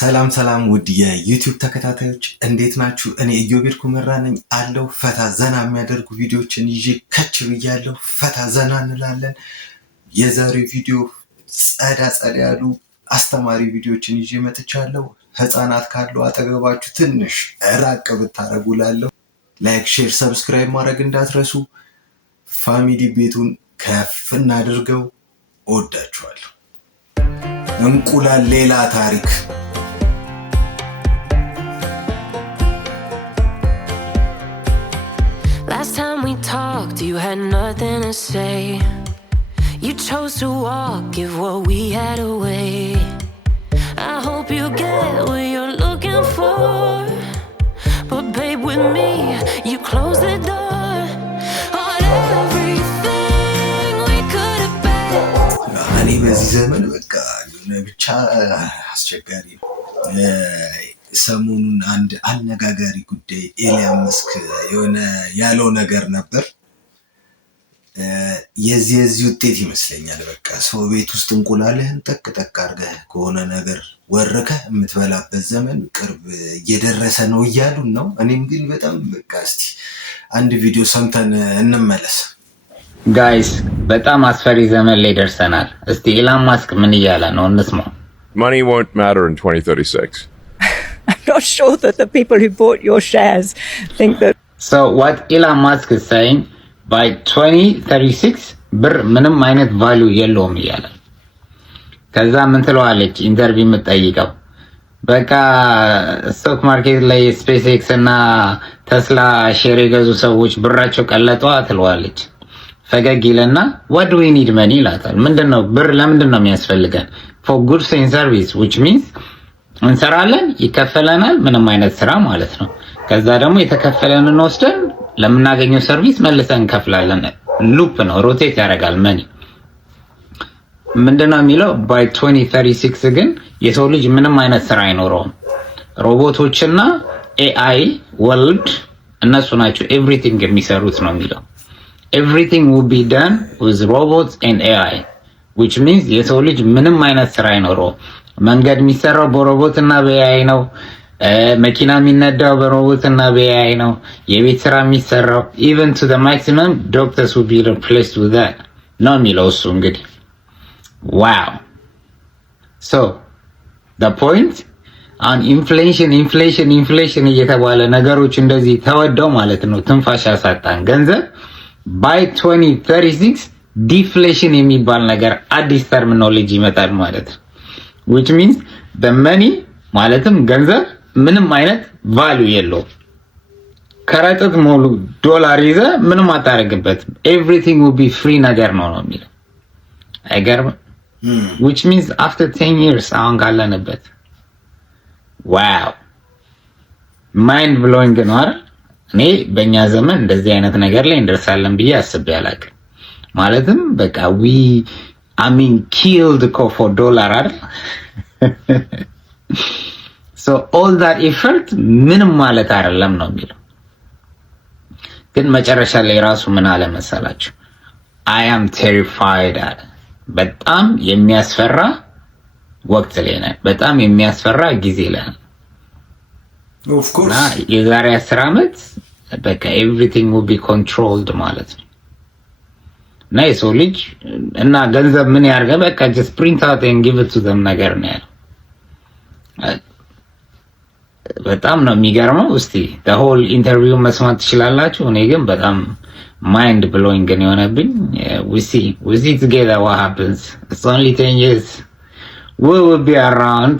ሰላም ሰላም ውድ የዩቲዩብ ተከታታዮች እንዴት ናችሁ? እኔ ኢዮቤድ ኩመራ ነኝ አለው። ፈታ ዘና የሚያደርጉ ቪዲዮዎችን ይዤ ከች ብያለሁ። ፈታ ዘና እንላለን። የዛሬው ቪዲዮ ጸዳ ያሉ አስተማሪ ቪዲዮዎችን ይዤ መጥቻለሁ። ህፃናት ካሉ አጠገባችሁ ትንሽ ራቅ ብታረጉላለሁ። ላይክ፣ ሼር፣ ሰብስክራይብ ማድረግ እንዳትረሱ። ፋሚሊ ቤቱን ከፍ እናድርገው። እወዳችኋለሁ። እንቁላል ሌላ ታሪክ። Last time we talked, you had nothing to say. You chose to walk, give what we had away. I hope you get what you're looking for, but babe, with me, you close the door on everything we could have been. እኔ በዚህ ዘመን በቃ ብቻ አስቸጋሪ ነው። ሰሞኑን አንድ አነጋጋሪ ጉዳይ ኤሊያን መስክ የሆነ ያለው ነገር ነበር። የዚህ ውጤት ይመስለኛል። በቃ ሰው ቤት ውስጥ እንቁላልህን ጠቅ አድርገህ ከሆነ ነገር ወርከህ የምትበላበት ዘመን ቅርብ እየደረሰ ነው እያሉን ነው። እኔም ግን በጣም በቃ እስቲ አንድ ቪዲዮ ሰምተን እንመለስ። ጋይስ በጣም አስፈሪ ዘመን ላይ ደርሰናል። እስቲ ኤላን ማስክ ምን እያለ ነው እንስማው። Money won't matter in 2036. I'm not sure that the people who bought your shares think that. So what Elon Musk is saying, by 2036 ብር ምንም አይነት ቫልዩ የለውም እያለ ከዛ ምን ትለዋለች ኢንተርቪው የምትጠይቀው በቃ ስቶክ ማርኬት ላይ ስፔስ ኤክስ እና ተስላ ሼር የገዙ ሰዎች ብራቸው ቀለጠዋ ትለዋለች። ፈገግ ይለና what do we need money ይላታል። ምንድነው ብር ለምንድን ነው የሚያስፈልገን? for goods and service which means እንሰራለን ይከፈለናል፣ ምንም አይነት ስራ ማለት ነው። ከዛ ደግሞ የተከፈለንን ወስደን ለምናገኘው ሰርቪስ መልሰን እንከፍላለን። ሉፕ ነው፣ ሮቴት ያደርጋል መኒ። ምንድነው የሚለው by 2036 ግን የሰው ልጅ ምንም አይነት ስራ አይኖረውም። ሮቦቶችና ኤአይ ወርልድ እነሱ ናቸው ኤቭሪቲንግ የሚሰሩት ነው የሚለው። everything will be done with robots and AI which means የሰው ልጅ ምንም አይነት ስራ አይኖረውም። መንገድ የሚሰራው በሮቦት እና በኤአይ ነው። መኪና የሚነዳው በሮቦት እና በኤአይ ነው። የቤት ስራ የሚሰራው even to the maximum doctors will be replaced with that ነው የሚለው እሱ እንግዲህ wow. so the point on inflation እየተባለ ነገሮች እንደዚህ ተወደው ማለት ነው ትንፋሽ ያሳጣን ገንዘብ by 2036 deflation የሚባል ነገር አዲስ ተርሚኖሎጂ ይመጣል ማለት ነው which means the money ማለትም ገንዘብ ምንም አይነት ቫልዩ የለውም። ከረጢት ሙሉ ዶላር ይዘህ ምንም አታረግበት everything will be free ነገር ነው የሚለው አይገርም? which means after 10 years አሁን ካለንበት wow mind blowing ነው አይደል? እኔ በእኛ ዘመን እንደዚህ አይነት ነገር ላይ እንደርሳለን ብዬ አስቤ አላውቅም። ማለትም በቃ killed for dollar አይደል? so all that effort ምንም ማለት አይደለም ነው የሚለው። ግን መጨረሻ ላይ ራሱ ምን አለ መሰላችሁ? I am terrified አለ። በጣም የሚያስፈራ ወቅት ላይ ነን። በጣም የሚያስፈራ ጊዜ ላይ ነን። of course የዛሬ 10 ዓመት በቃ everything will be controlled ማለት ነው። እና የሰው ልጅ እና ገንዘብ ምን ያርገ በቃ just print out and give it to them ነገር ነው ያለው። በጣም ነው የሚገርመው። እስቲ the whole interview መስማት ትችላላችሁ። እኔ ግን በጣም mind blowing ግን የሆነብኝ we see together what happens. It's only 10 years we will be around.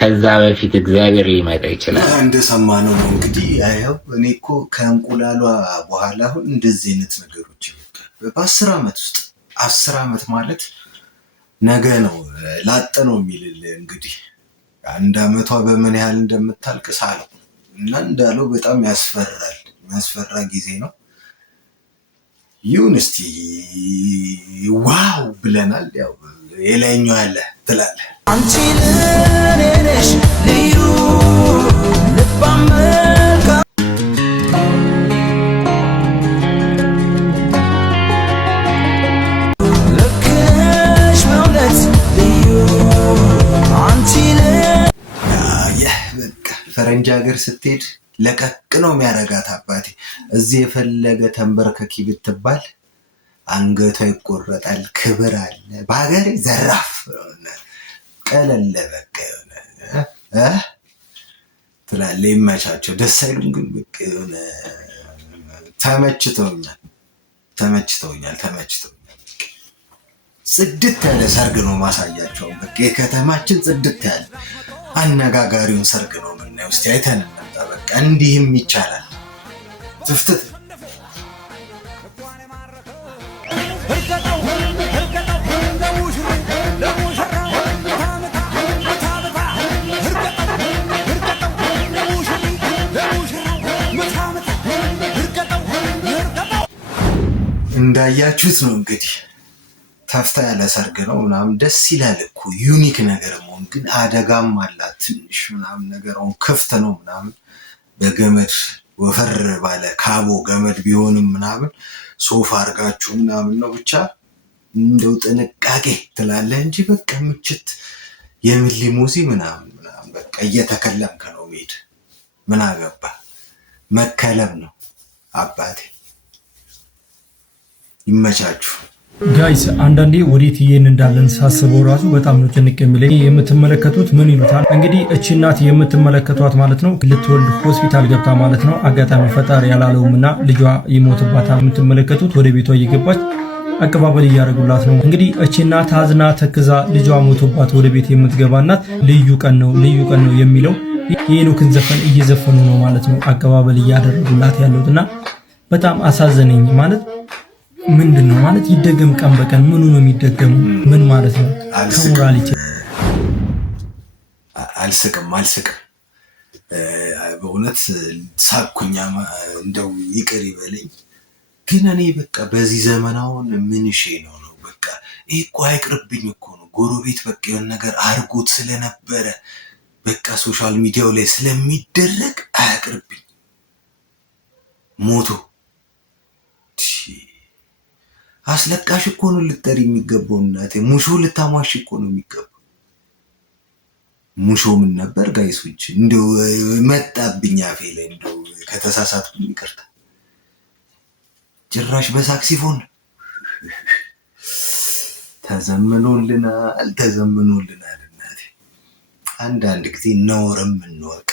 ከዛ በፊት እግዚአብሔር ሊመጣ ይችላል። እንደሰማነው ነው እንግዲህ ያው እኔ እኮ ከእንቁላሏ በኋላ አሁን እንደዚህ አይነት ነገሮች ይመጣል። በ10 ዓመት ውስጥ 10 ዓመት ማለት ነገ ነው ላጠ ነው የሚልል እንግዲህ አንድ ዓመቷ በምን ያህል እንደምታልቅ ሳለው እና እንዳለው በጣም ያስፈራል። የሚያስፈራ ጊዜ ነው። ይሁን እስቲ ዋው ብለናል። ያው የላይኛው ያለ ትላለህ አንቺ ለኔ ነሽ ልዩ ልባም መልካም ልክ ነሽ በእውነት ልዩ አንቺ ፈረንጅ ሀገር ስትሄድ ለቀቅ ነው የሚያረጋት አባቴ። እዚህ የፈለገ ተንበርከኪ ብትባል አንገቷ ይቆረጣል። ክብር አለ በሀገሬ ዘራፍ ቀለለ በቃ የሆነ ትላለ። ይመቻቸው። ደስ አይሉም ግን በቃ የሆነ ተመችተውኛል። ጽድት ያለ ሰርግ ነው ማሳያቸው። በቃ የከተማችን ጽድት ያለ አነጋጋሪውን ሰርግ ነው የምናየው። እስቲ አይተን እንምጣ። በቃ እንዲህም ይቻላል። ትፍትት እንዳያችሁት ነው እንግዲህ ተፍታ ያለ ሰርግ ነው ምናምን ደስ ይላል እኮ ዩኒክ ነገር መሆን ግን አደጋም አላት ትንሽ ምናምን ነገሩን ክፍት ነው ምናምን በገመድ ወፈር ባለ ካቦ ገመድ ቢሆንም ምናምን ሶፋ አርጋችሁ ምናምን ነው ብቻ እንደው ጥንቃቄ ትላለህ እንጂ በቃ ምችት የምን ሊሙዚ ምናምን በቃ እየተከለምከ ነው መሄድ ምን አገባ መከለም ነው አባቴ። ይመቻችሁ ጋይስ። አንዳንዴ ወዴት ይሄን እንዳለን ሳስበው ራሱ በጣም ነው ጭንቅ የሚለኝ። የምትመለከቱት ምን ይሉታል እንግዲህ እቺ እናት የምትመለከቷት ማለት ነው ልትወልድ ሆስፒታል ገብታ ማለት ነው። አጋጣሚ ፈጣሪ ያላለውምና ልጇ ይሞትባታል። የምትመለከቱት ወደ ቤቷ እየገባች አቀባበል እያደረጉላት ነው። እንግዲህ እቺ እናት አዝና ተክዛ ልጇ ሞቶባት ወደ ቤት የምትገባ እናት ልዩ ቀን ነው የሚለው የሄኖክን ዘፈን እየዘፈኑ ነው ማለት ነው አቀባበል እያደረጉላት ያለውትና በጣም አሳዘነኝ ማለት ምንድነው ማለት ይደገም ቀን በቀን ምኑ ነው የሚደገሙ ምን ማለት ነው? ከሞራሊቲ አልስቅም በእውነት ሳኩኛ እንደው ይቅር ይበለኝ። ግን እኔ በቃ በዚህ ዘመናውን ምን ነው በቃ ይሄ እኮ አይቅርብኝ እኮ ነው። ጎረቤት በቃ የሆነ ነገር አርጎት ስለነበረ በቃ ሶሻል ሚዲያው ላይ ስለሚደረግ አያቅርብኝ ሞቶ አስለቃሽ እኮ ነው ልጠሪ የሚገባው እናቴ። ሙሾ ልታሟሽ እኮ ነው የሚገባው። ሙሾ ምን ነበር ጋይሶች? እንደው መጣብኝ አፌ ላይ እንደው ከተሳሳትኩኝ ይቅርታ። ጭራሽ በሳክሲፎን ተዘምኖልናል እናቴ። አንዳንድ ጊዜ ነውርም እንወቅ።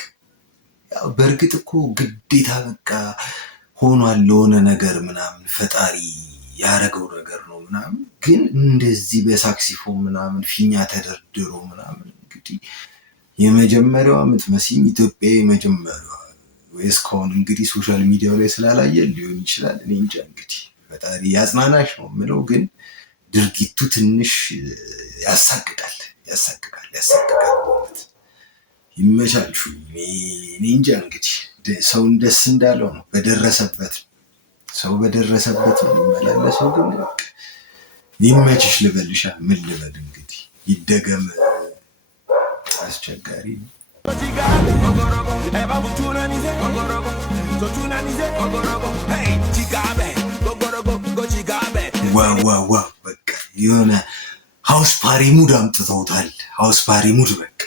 ያው በእርግጥ እኮ ግዴታ በቃ ሆኗል ለሆነ ነገር ምናምን ፈጣሪ ያረገው ነገር ነው ምናምን። ግን እንደዚህ በሳክሲፎን ምናምን ፊኛ ተደርድሮ ምናምን እንግዲህ የመጀመሪያዋ የምትመስኝ ኢትዮጵያ የመጀመሪያዋ ወይ እስካሁን እንግዲህ ሶሻል ሚዲያው ላይ ስላላየ ሊሆን ይችላል። እኔ እንጃ እንግዲህ ፈጣሪ ያጽናናሽ ነው የምለው። ግን ድርጊቱ ትንሽ ያሳቅቃል። ይመቻችሁ። እኔ እንጃ እንግዲህ ሰውን ደስ እንዳለው ነው በደረሰበት ሰው በደረሰበት ነው የሚመላለሰው። ግን ይመችሽ ልበልሻ ምን ልበል እንግዲህ ይደገም። አስቸጋሪ ነው። ዋው በቃ የሆነ ሃውስ ፓሪ ሙድ አምጥተውታል። ሃውስ ፓሪ ሙድ በቃ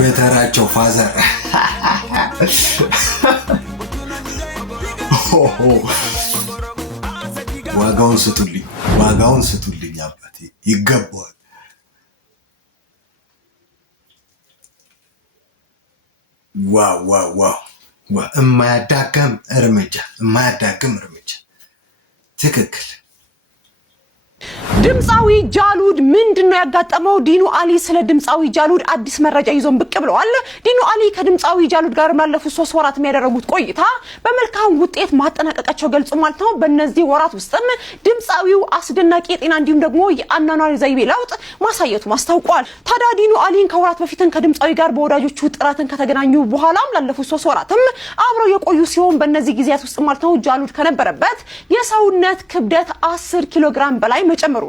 በተራቸው ፋዘር ዋጋውን ስጡልኝ አባቴ ይገባዋል። ዋው የማያዳግም እርምጃ ትክክል። ድምጻዊ ጃሉድ ምንድነው ያጋጠመው? ዲኑ አሊ ስለ ድምጻዊ ጃሉድ አዲስ መረጃ ይዞን ብቅ ብለዋል። ዲኑ አሊ ከድምጻዊ ጃሉድ ጋር ባለፉት 3 ወራት የሚያደርጉት ቆይታ በመልካም ውጤት ማጠናቀቃቸው ገልጾ ማለት ነው። በእነዚህ ወራት ውስጥም ድምጻዊው አስደናቂ የጤና እንዲሁም ደግሞ የአኗኗር ዘይቤ ለውጥ ማሳየቱ ማስታውቋል። ታዲያ ዲኑ አሊን ከወራት በፊትን ከድምጻዊ ጋር በወዳጆቹ ጥራትን ከተገናኙ በኋላም ላለፉት 3 ወራትም አብረው የቆዩ ሲሆን በእነዚህ ጊዜያት ውስጥ ማለት ነው ጃሉድ ከነበረበት የሰውነት ክብደት 10 ኪሎ ግራም በላይ መጨመሩና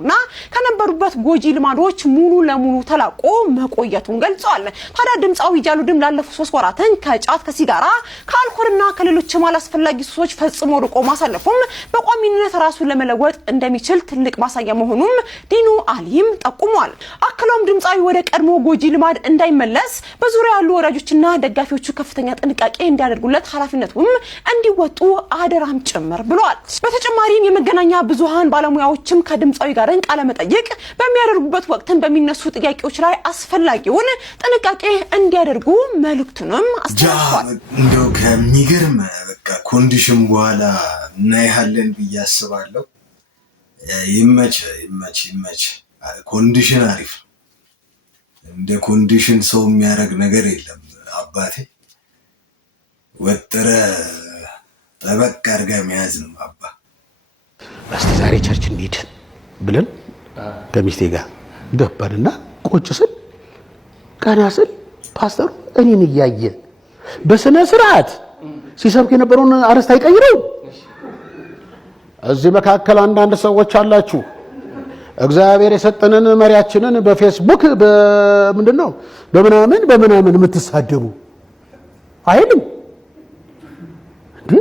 ከነበሩበት ጎጂ ልማዶች ሙሉ ለሙሉ ተላቆ መቆየቱን ገልጿል። ታዲያ ድምጻዊ ጃሉድም ላለፉት 3 ወራትን ከጫት ከሲጋራ ከአልኮልና ከሌሎች አላስፈላጊ ሱሶች ፈጽሞ ርቆ ማሳለፉም በቋሚነት ራሱን ለመለወጥ እንደሚችል ትልቅ ማሳያ መሆኑን ዲኑ አሊም ጠቁሟል። አክሎም ድምጻዊ ወደ ቀድሞ ጎጂ ልማድ እንዳይመለስ በዙሪያ ያሉ ወዳጆችና ደጋፊዎቹ ከፍተኛ ጥንቃቄ እንዲያደርጉለት ኃላፊነቱም እንዲወጡ አደራም ጭምር ብሏል። በተጨማሪም የመገናኛ ብዙሃን ባለሙያዎችም ከድምጻዊ ጋር ቃለ መጠይቅ በሚያደርጉበት ወቅት በሚነሱ ጥያቄዎች ላይ አስፈላጊውን ጥንቃቄ እንዲያደርጉ መልእክቱንም አስተላልፏል። እንደው ከሚገርም በቃ ኮንዲሽን በኋላ እናይሃለን ብያስባለሁ። ይመች ኮንዲሽን አሪፍ ነው። እንደ ኮንዲሽን ሰው የሚያደርግ ነገር የለም አባቴ። ወጥረ ጠበቅ አድርጋ መያዝ ነው አባ። እስቲ ዛሬ ቸርች እንሂድ ብለን ከሚስቴ ጋር ገባንና ቁጭ ስል ቀና ስል ፓስተሩ እኔን እያየ በስነ ስርዓት ሲሰብክ የነበረውን አርስት አይቀይረው። እዚህ መካከል አንዳንድ ሰዎች አላችሁ እግዚአብሔር የሰጠንን መሪያችንን በፌስቡክ በምንድነው በምናምን የምትሳደቡ አይልም እንዴ?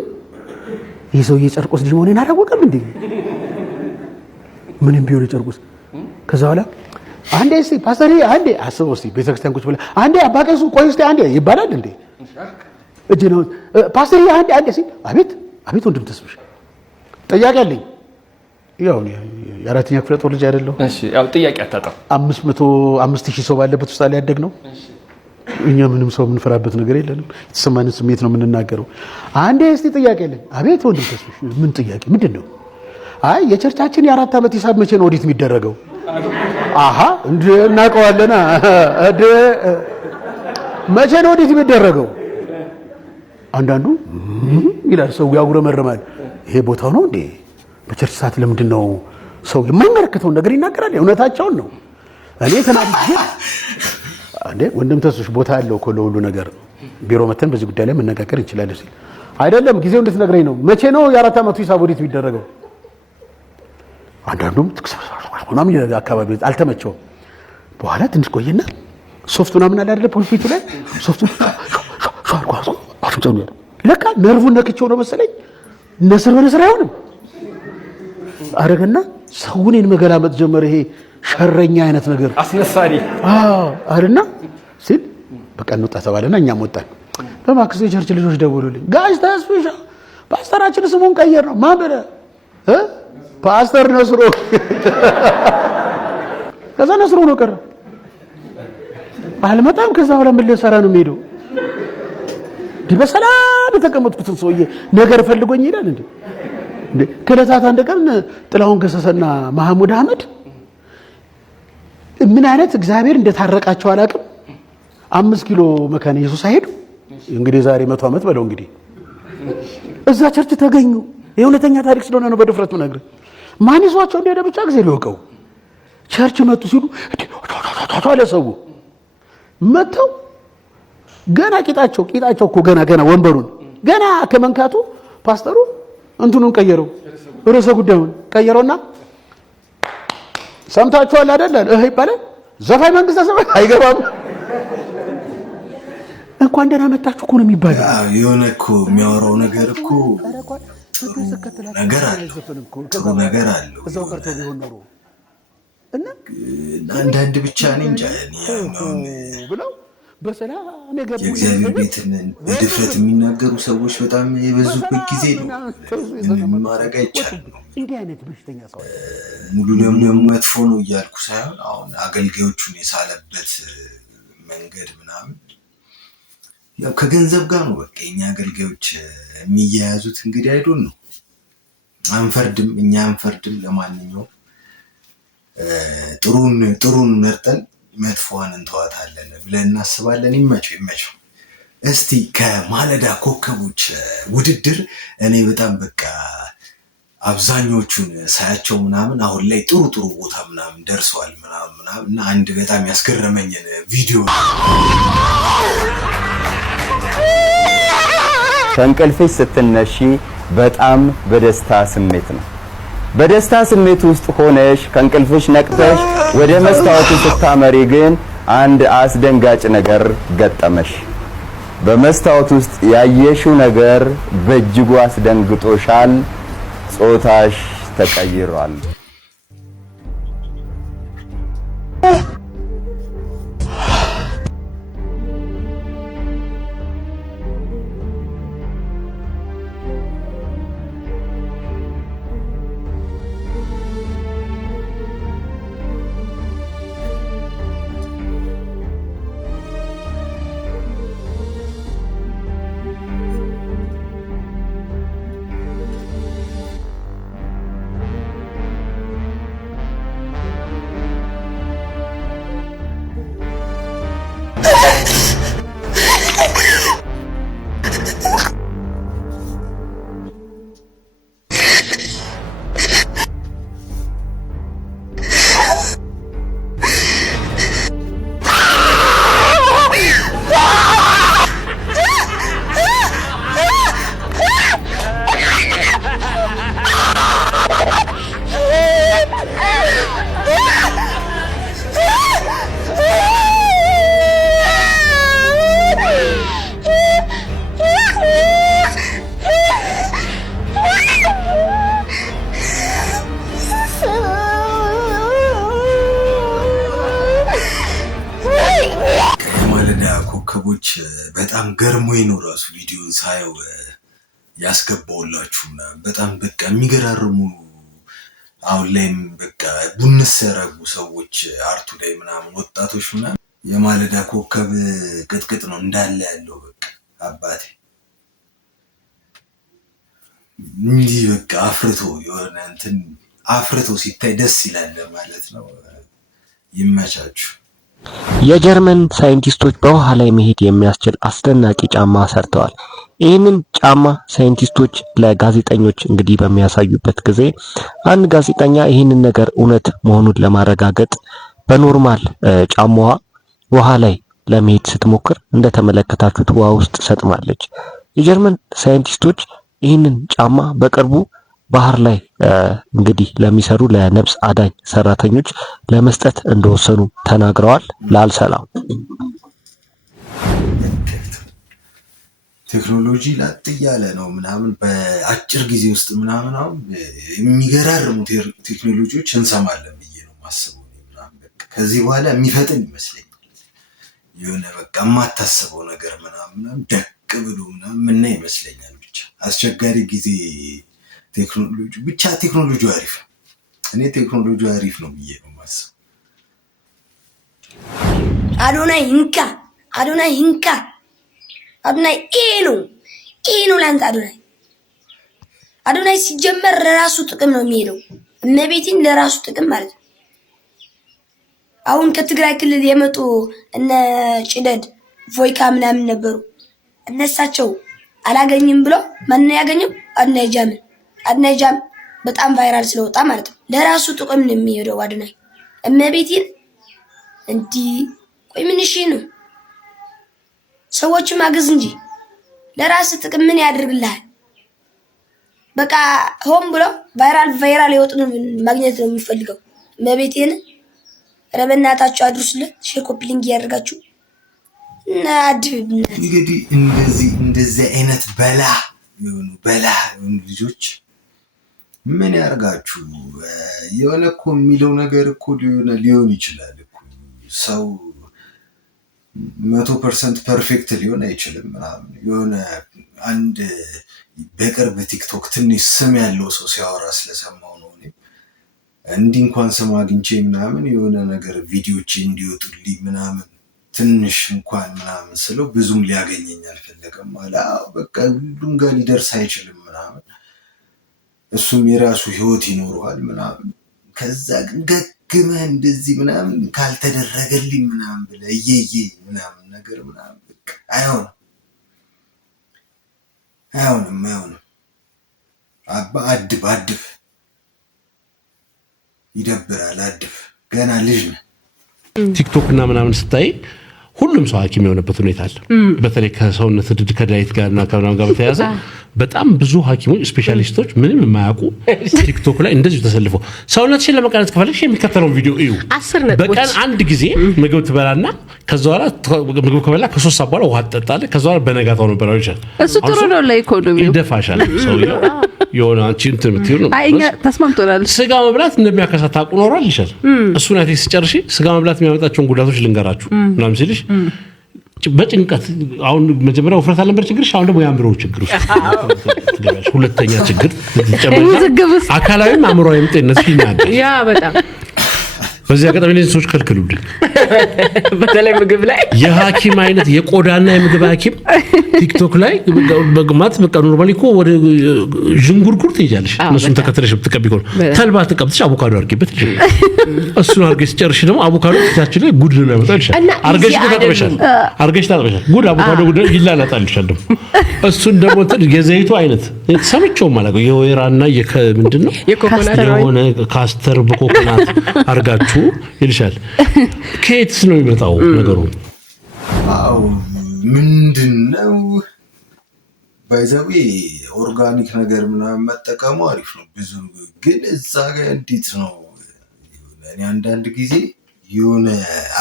ይህ ሰውዬ ጨርቆስ ልጅ መሆኔን አላወቀም እንዴ? ምንም ቢሆን ጨርቆስ። ከዛ በኋላ አንዴ እስቲ ፓስተር አንዴ አስበው እስቲ ቤተክርስቲያን ቁጭ ብለህ አንዴ አባቀሱ ቆይ እስቲ አንዴ ይባላል እንዴ? እጅ ነው ፓስተር አንዴ እስቲ አቤት ወንድም ተስብሽ ጥያቄ አለኝ። ያው የአራተኛ ክፍለ ጦር ልጅ አይደለሁ። እሺ ያው ጥያቄ አታጣም። 5000 ሰው ባለበት ውስጥ ላይ ያደግ ነው። እኛ ምንም ሰው የምንፈራበት ነገር የለንም። የተሰማንን ስሜት ነው የምንናገረው። አንዴ እስቲ ጥያቄ አለኝ። አቤት ወንድም ተስብሽ ምን ጥያቄ ምንድነው? አይ የቸርቻችን የ4 ዓመት ሂሳብ መቼ ነው ኦዲት የሚደረገው? አሃ እንዴ እናውቀዋለና እንዴ መቼ ነው ኦዲት የሚደረገው? አንዳንዱ ይላል፣ ሰው ያጉረመርማል። ይሄ ቦታው ነው እንዴ? በቸርች ሰዓት ለምንድን ነው ሰው የማይመለከተው ነገር ይናገራል? እውነታቸውን ነው። እኔ ተናግጄ አንዴ ወንድም ተስሽ ቦታ ያለው እኮ ለሁሉ ነገር ቢሮ መተን በዚህ ጉዳይ ላይ መነጋገር እንችላለን ሲል አይደለም ጊዜው እንድትነግረኝ ነው። መቼ ነው የ4 ዓመቱ ሂሳብ ኦዲት የሚደረገው? አንዳንዱም ምናምን አካባቢ አልተመቸውም። በኋላ ትንሽ ቆየና ሶፍቱ ምናምን አለ አይደለ ፖልፊቱ ላይ ሶፍቱ አፍንጫው ነው ለካ ነርቡን ነክቼው ነው መሰለኝ። ነስር በነስር አይሆንም አረገና ሰውኔን መገላመጥ ጀመረ። ይሄ ሸረኛ አይነት ነገር አስነሳሪ አረና ሲል በቃ እንውጣ ተባለና እኛም ወጣን። በማክሰኞ የቸርች ልጆች ደወሉልኝ። ጋሽ ተስፍሻ ፓስተራችን ስሙን ቀየር ነው ማን በለ ፓስተር ነስሮ ከዛ ነስሮ ነው ቀረ አልመጣም። ከዛ በኋላ ምን ልሰራ ነው የምሄደው? በሰላም የተቀመጥኩትን ሰውዬ ነገር ፈልጎኝ ይላል እንዴ? ከለታት አንድ ቀን ጥላሁን ገሰሰና መሐሙድ አህመድ ምን አይነት እግዚአብሔር እንደታረቃቸው አላውቅም። 5 ኪሎ መካነ ኢየሱስ አይሄዱ እንግዲህ ዛሬ 100 ዓመት በለው እንግዲህ እዛ ቸርች ተገኙ። የእውነተኛ ታሪክ ስለሆነ ነው በድፍረት ምነግርህ። ማን ይዟቸው እንደሄደ ብቻ ጊዜ ሊወቀው ቸርች መጡ ሲሉ ታታለ ሰው መተው ገና ቂጣቸው እኮ ገና ወንበሩን ገና ከመንካቱ ፓስተሩ እንትኑን ቀየረው፣ ርዕሰ ጉዳዩን ቀየረውና ሰምታችኋል አይደል ይባላል ዘፋኝ መንግስተ ሰማያት አይገባም እንኳን ደህና መጣችሁ እኮ ነው የሚባለው። የሆነ እኮ የሚያወራው ነገር እኮ ጥሩ ነገር አለው። እዛው ቀርቶ ቢሆን ኖሮ እና አንዳንድ ብቻ ነኝ እንጃ ብለው በሰላም የእግዚአብሔር ቤትን በድፍረት የሚናገሩ ሰዎች በጣም የበዙበት ጊዜ ነው። ማረጋ ይቻላል። እንዲህ አይነት በሽተኛ ሰው ሙሉ ለሙሉ መጥፎ ነው እያልኩ ሳይሆን አሁን አገልጋዮቹን የሳለበት መንገድ ምናምን ያው ከገንዘብ ጋር ነው። በቃ የኛ አገልጋዮች የሚያያዙት እንግዲህ አይዶን ነው። አንፈርድም፣ እኛ አንፈርድም። ለማንኛውም ጥሩን መርጠን መጥፎዋን እንተዋታለን ብለን እናስባለን። ይመቸው። እስቲ ከማለዳ ኮከቦች ውድድር እኔ በጣም በቃ አብዛኞቹን ሳያቸው ምናምን አሁን ላይ ጥሩ ቦታ ምናምን ደርሰዋል ምናምን እና አንድ በጣም ያስገረመኝን ቪዲዮ ከእንቅልፍሽ ስትነሺ በጣም በደስታ ስሜት ነው። በደስታ ስሜት ውስጥ ሆነሽ ከእንቅልፍሽ ነቅተሽ ወደ መስታወቱ ስታመሪ ግን አንድ አስደንጋጭ ነገር ገጠመሽ። በመስታወት ውስጥ ያየሽው ነገር በእጅጉ አስደንግጦሻል። ጾታሽ ተቀይሯል። ኮከቦች በጣም ገርሞኝ ነው ራሱ ቪዲዮን ሳየው ያስገባውላችሁ በጣም በቃ የሚገራርሙ አሁን ላይም በቃ ቡንስ ያረጉ ሰዎች አርቱ ላይ ምናምን ወጣቶች ምናምን የማለዳ ኮከብ ቅጥቅጥ ነው እንዳለ ያለው በቃ አባቴ እንጂ በቃ አፍርቶ የሆነ እንትን አፍርቶ ሲታይ ደስ ይላል ማለት ነው። ይመቻችሁ። የጀርመን ሳይንቲስቶች በውሃ ላይ መሄድ የሚያስችል አስደናቂ ጫማ ሰርተዋል። ይህንን ጫማ ሳይንቲስቶች ለጋዜጠኞች እንግዲህ በሚያሳዩበት ጊዜ አንድ ጋዜጠኛ ይህንን ነገር እውነት መሆኑን ለማረጋገጥ በኖርማል ጫማዋ ውሃ ላይ ለመሄድ ስትሞክር እንደተመለከታችሁት ውሃ ውስጥ ሰጥማለች። የጀርመን ሳይንቲስቶች ይህንን ጫማ በቅርቡ ባህር ላይ እንግዲህ ለሚሰሩ ለነፍስ አዳኝ ሰራተኞች ለመስጠት እንደወሰኑ ተናግረዋል። ላልሰላም ቴክኖሎጂ ላጥ ያለ ነው ምናምን በአጭር ጊዜ ውስጥ ምናምን አሁን የሚገራርሙ ቴክኖሎጂዎች እንሰማለን ብዬ ነው ማስበው ምናምን በቃ ከዚህ በኋላ የሚፈጥን ይመስለኛል። የሆነ በቃ የማታስበው ነገር ምናምን ደቅ ብሎ ምናምን ምን ይመስለኛል። ብቻ አስቸጋሪ ጊዜ ቴክኖሎጂ ብቻ ቴክኖሎጂ አሪፍ ነው። እኔ ቴክኖሎጂ አሪፍ ነው ብዬ ነው ማስበው። አዶናይ ሂንካ አዶናይ ኢኑ ላንተ አዶናይ ሲጀመር ለራሱ ጥቅም ነው የሚሄደው። እመቤቴን ለራሱ ጥቅም ማለት ነው። አሁን ከትግራይ ክልል የመጡ እነ ጭደድ ቮይካ ምናምን ነበሩ። እነሳቸው አላገኝም ብሎ ማን ያገኘው? አዶናይ ጃም በጣም ቫይራል ስለወጣ ማለት ነው። ለራሱ ጥቅም ነው የሚሄደው አዶናይ። እመቤቴን እንዲህ ቆይ ምን እሺ ነው ሰዎች ማገዝ እንጂ ለራስ ጥቅም ምን ያደርግልሃል? በቃ ሆም ብሎ ቫይራል የወጡ ማግኘት ነው የሚፈልገው። እመቤቴን ረበናታችሁ አድርሱለት፣ ሼር ኮፒ ሊንክ ያደርጋችሁ እና እንግዲህ እንደዚህ አይነት በላ የሆኑ ልጆች ምን ያርጋችሁ? የሆነ እኮ የሚለው ነገር እኮ ሊሆን ይችላል እኮ ሰው 100% ፐርፌክት ሊሆን አይችልም ምናምን። የሆነ አንድ በቅርብ ቲክቶክ ትንሽ ስም ያለው ሰው ሲያወራ ስለሰማው ነው እኔ እንዲህ እንኳን ስም አግኝቼ ምናምን የሆነ ነገር ቪዲዮቼ እንዲወጡልኝ ምናምን ትንሽ እንኳን ምናምን ስለው ብዙም ሊያገኘኝ አልፈለገም አለ። በቃ ሁሉም ጋር ሊደርስ አይችልም ምናምን፣ እሱም የራሱ ህይወት ይኖረዋል ምናምን። ከዛ ግን ደጋግመህ እንደዚህ ምናምን ካልተደረገልኝ ምናምን ብለህ እየየ ምናምን ነገር ምናምን በቃ አይሆንም። አባ አድብ ይደብራል። አድብ ገና ልጅ ነህ። ቲክቶክ እና ምናምን ስታይ ሁሉም ሰው ሐኪም የሆነበት ሁኔታ አለ። በተለይ ከሰውነት ድድ ከዳይት ጋር እና ከምናምን ጋር በተያያዘ በጣም ብዙ ሐኪሞች ስፔሻሊስቶች ምንም የማያውቁ ቲክቶክ ላይ እንደዚህ ተሰልፈው ሰውነትሽን ለመቀነስ ከፈለግሽ የሚከተለውን ቪዲዮ እዩ። በቀን አንድ ጊዜ ምግብ ትበላና ከዛ በኋላ ምግብ ከበላ ከ3 ሰዓት በኋላ ውሃ ትጠጣለህ። ከዛ በኋላ በነጋታው ነው በላው ይችላል። እሱ ጥሩ ነው ለኢኮኖሚው። ይደፋሻል ሰውየው የሆነ አንቺ እንትን የምትይው ነው። አይኛ ተስማምቶናል። ስጋ መብላት እንደሚያከሳታ አውቁ ኖሯል ይሻል። እሱን አይተሽ ስጨርሺ ስጋ መብላት የሚያመጣቸውን ጉዳቶች ልንገራችሁ ምናምን ሲልሽ በጭንቀት አሁን መጀመሪያ ውፍረት አልነበር ችግርሽ፣ አሁን ደግሞ የአእምሮ ችግር ውስጥ ሁለተኛ ችግር ተጨመረ። አካላዊም አእምሮአዊም ጤንነት ይናገር ያ በጣም በዚህ አጋጣሚ ላይ ሰዎች ከልክሉልኝ። በተለይ ምግብ ላይ የሐኪም አይነት የቆዳና የምግብ ሐኪም ቲክቶክ ላይ በግማት በቃ ኖርማሊ እኮ ወደ ዥንጉርጉር ትይጃለሽ። እነሱን ተከተለሽ ብትቀቢ እኮ ተልባ ተቀብተሽ አቮካዶ አድርጊበት ይችላል። እሱን አድርገሽ ጨርሽ ደግሞ አቮካዶ ፊታችን ላይ ጉድ ነው የሚያመጣው ይችላል። አድርገሽ ታጥበሻል። ጉድ አቮካዶ ጉድ ይላላጣልሻል። ደግሞ እሱን ደግሞ የዘይቱ አይነት ሰምቼው ማለት ነው የወይራና ምንድን ነው የሆነ ካስተር በኮኮናት አርጋችሁ ይልሻል። ከየትስ ነው የሚመጣው ነገሩ? አው ምንድነው ባይዘዌ ኦርጋኒክ ነገር ምናምን መጠቀሙ አሪፍ ነው። ብዙ ግን እዛ ጋር እንዴት ነው እኔ አንዳንድ ጊዜ የሆነ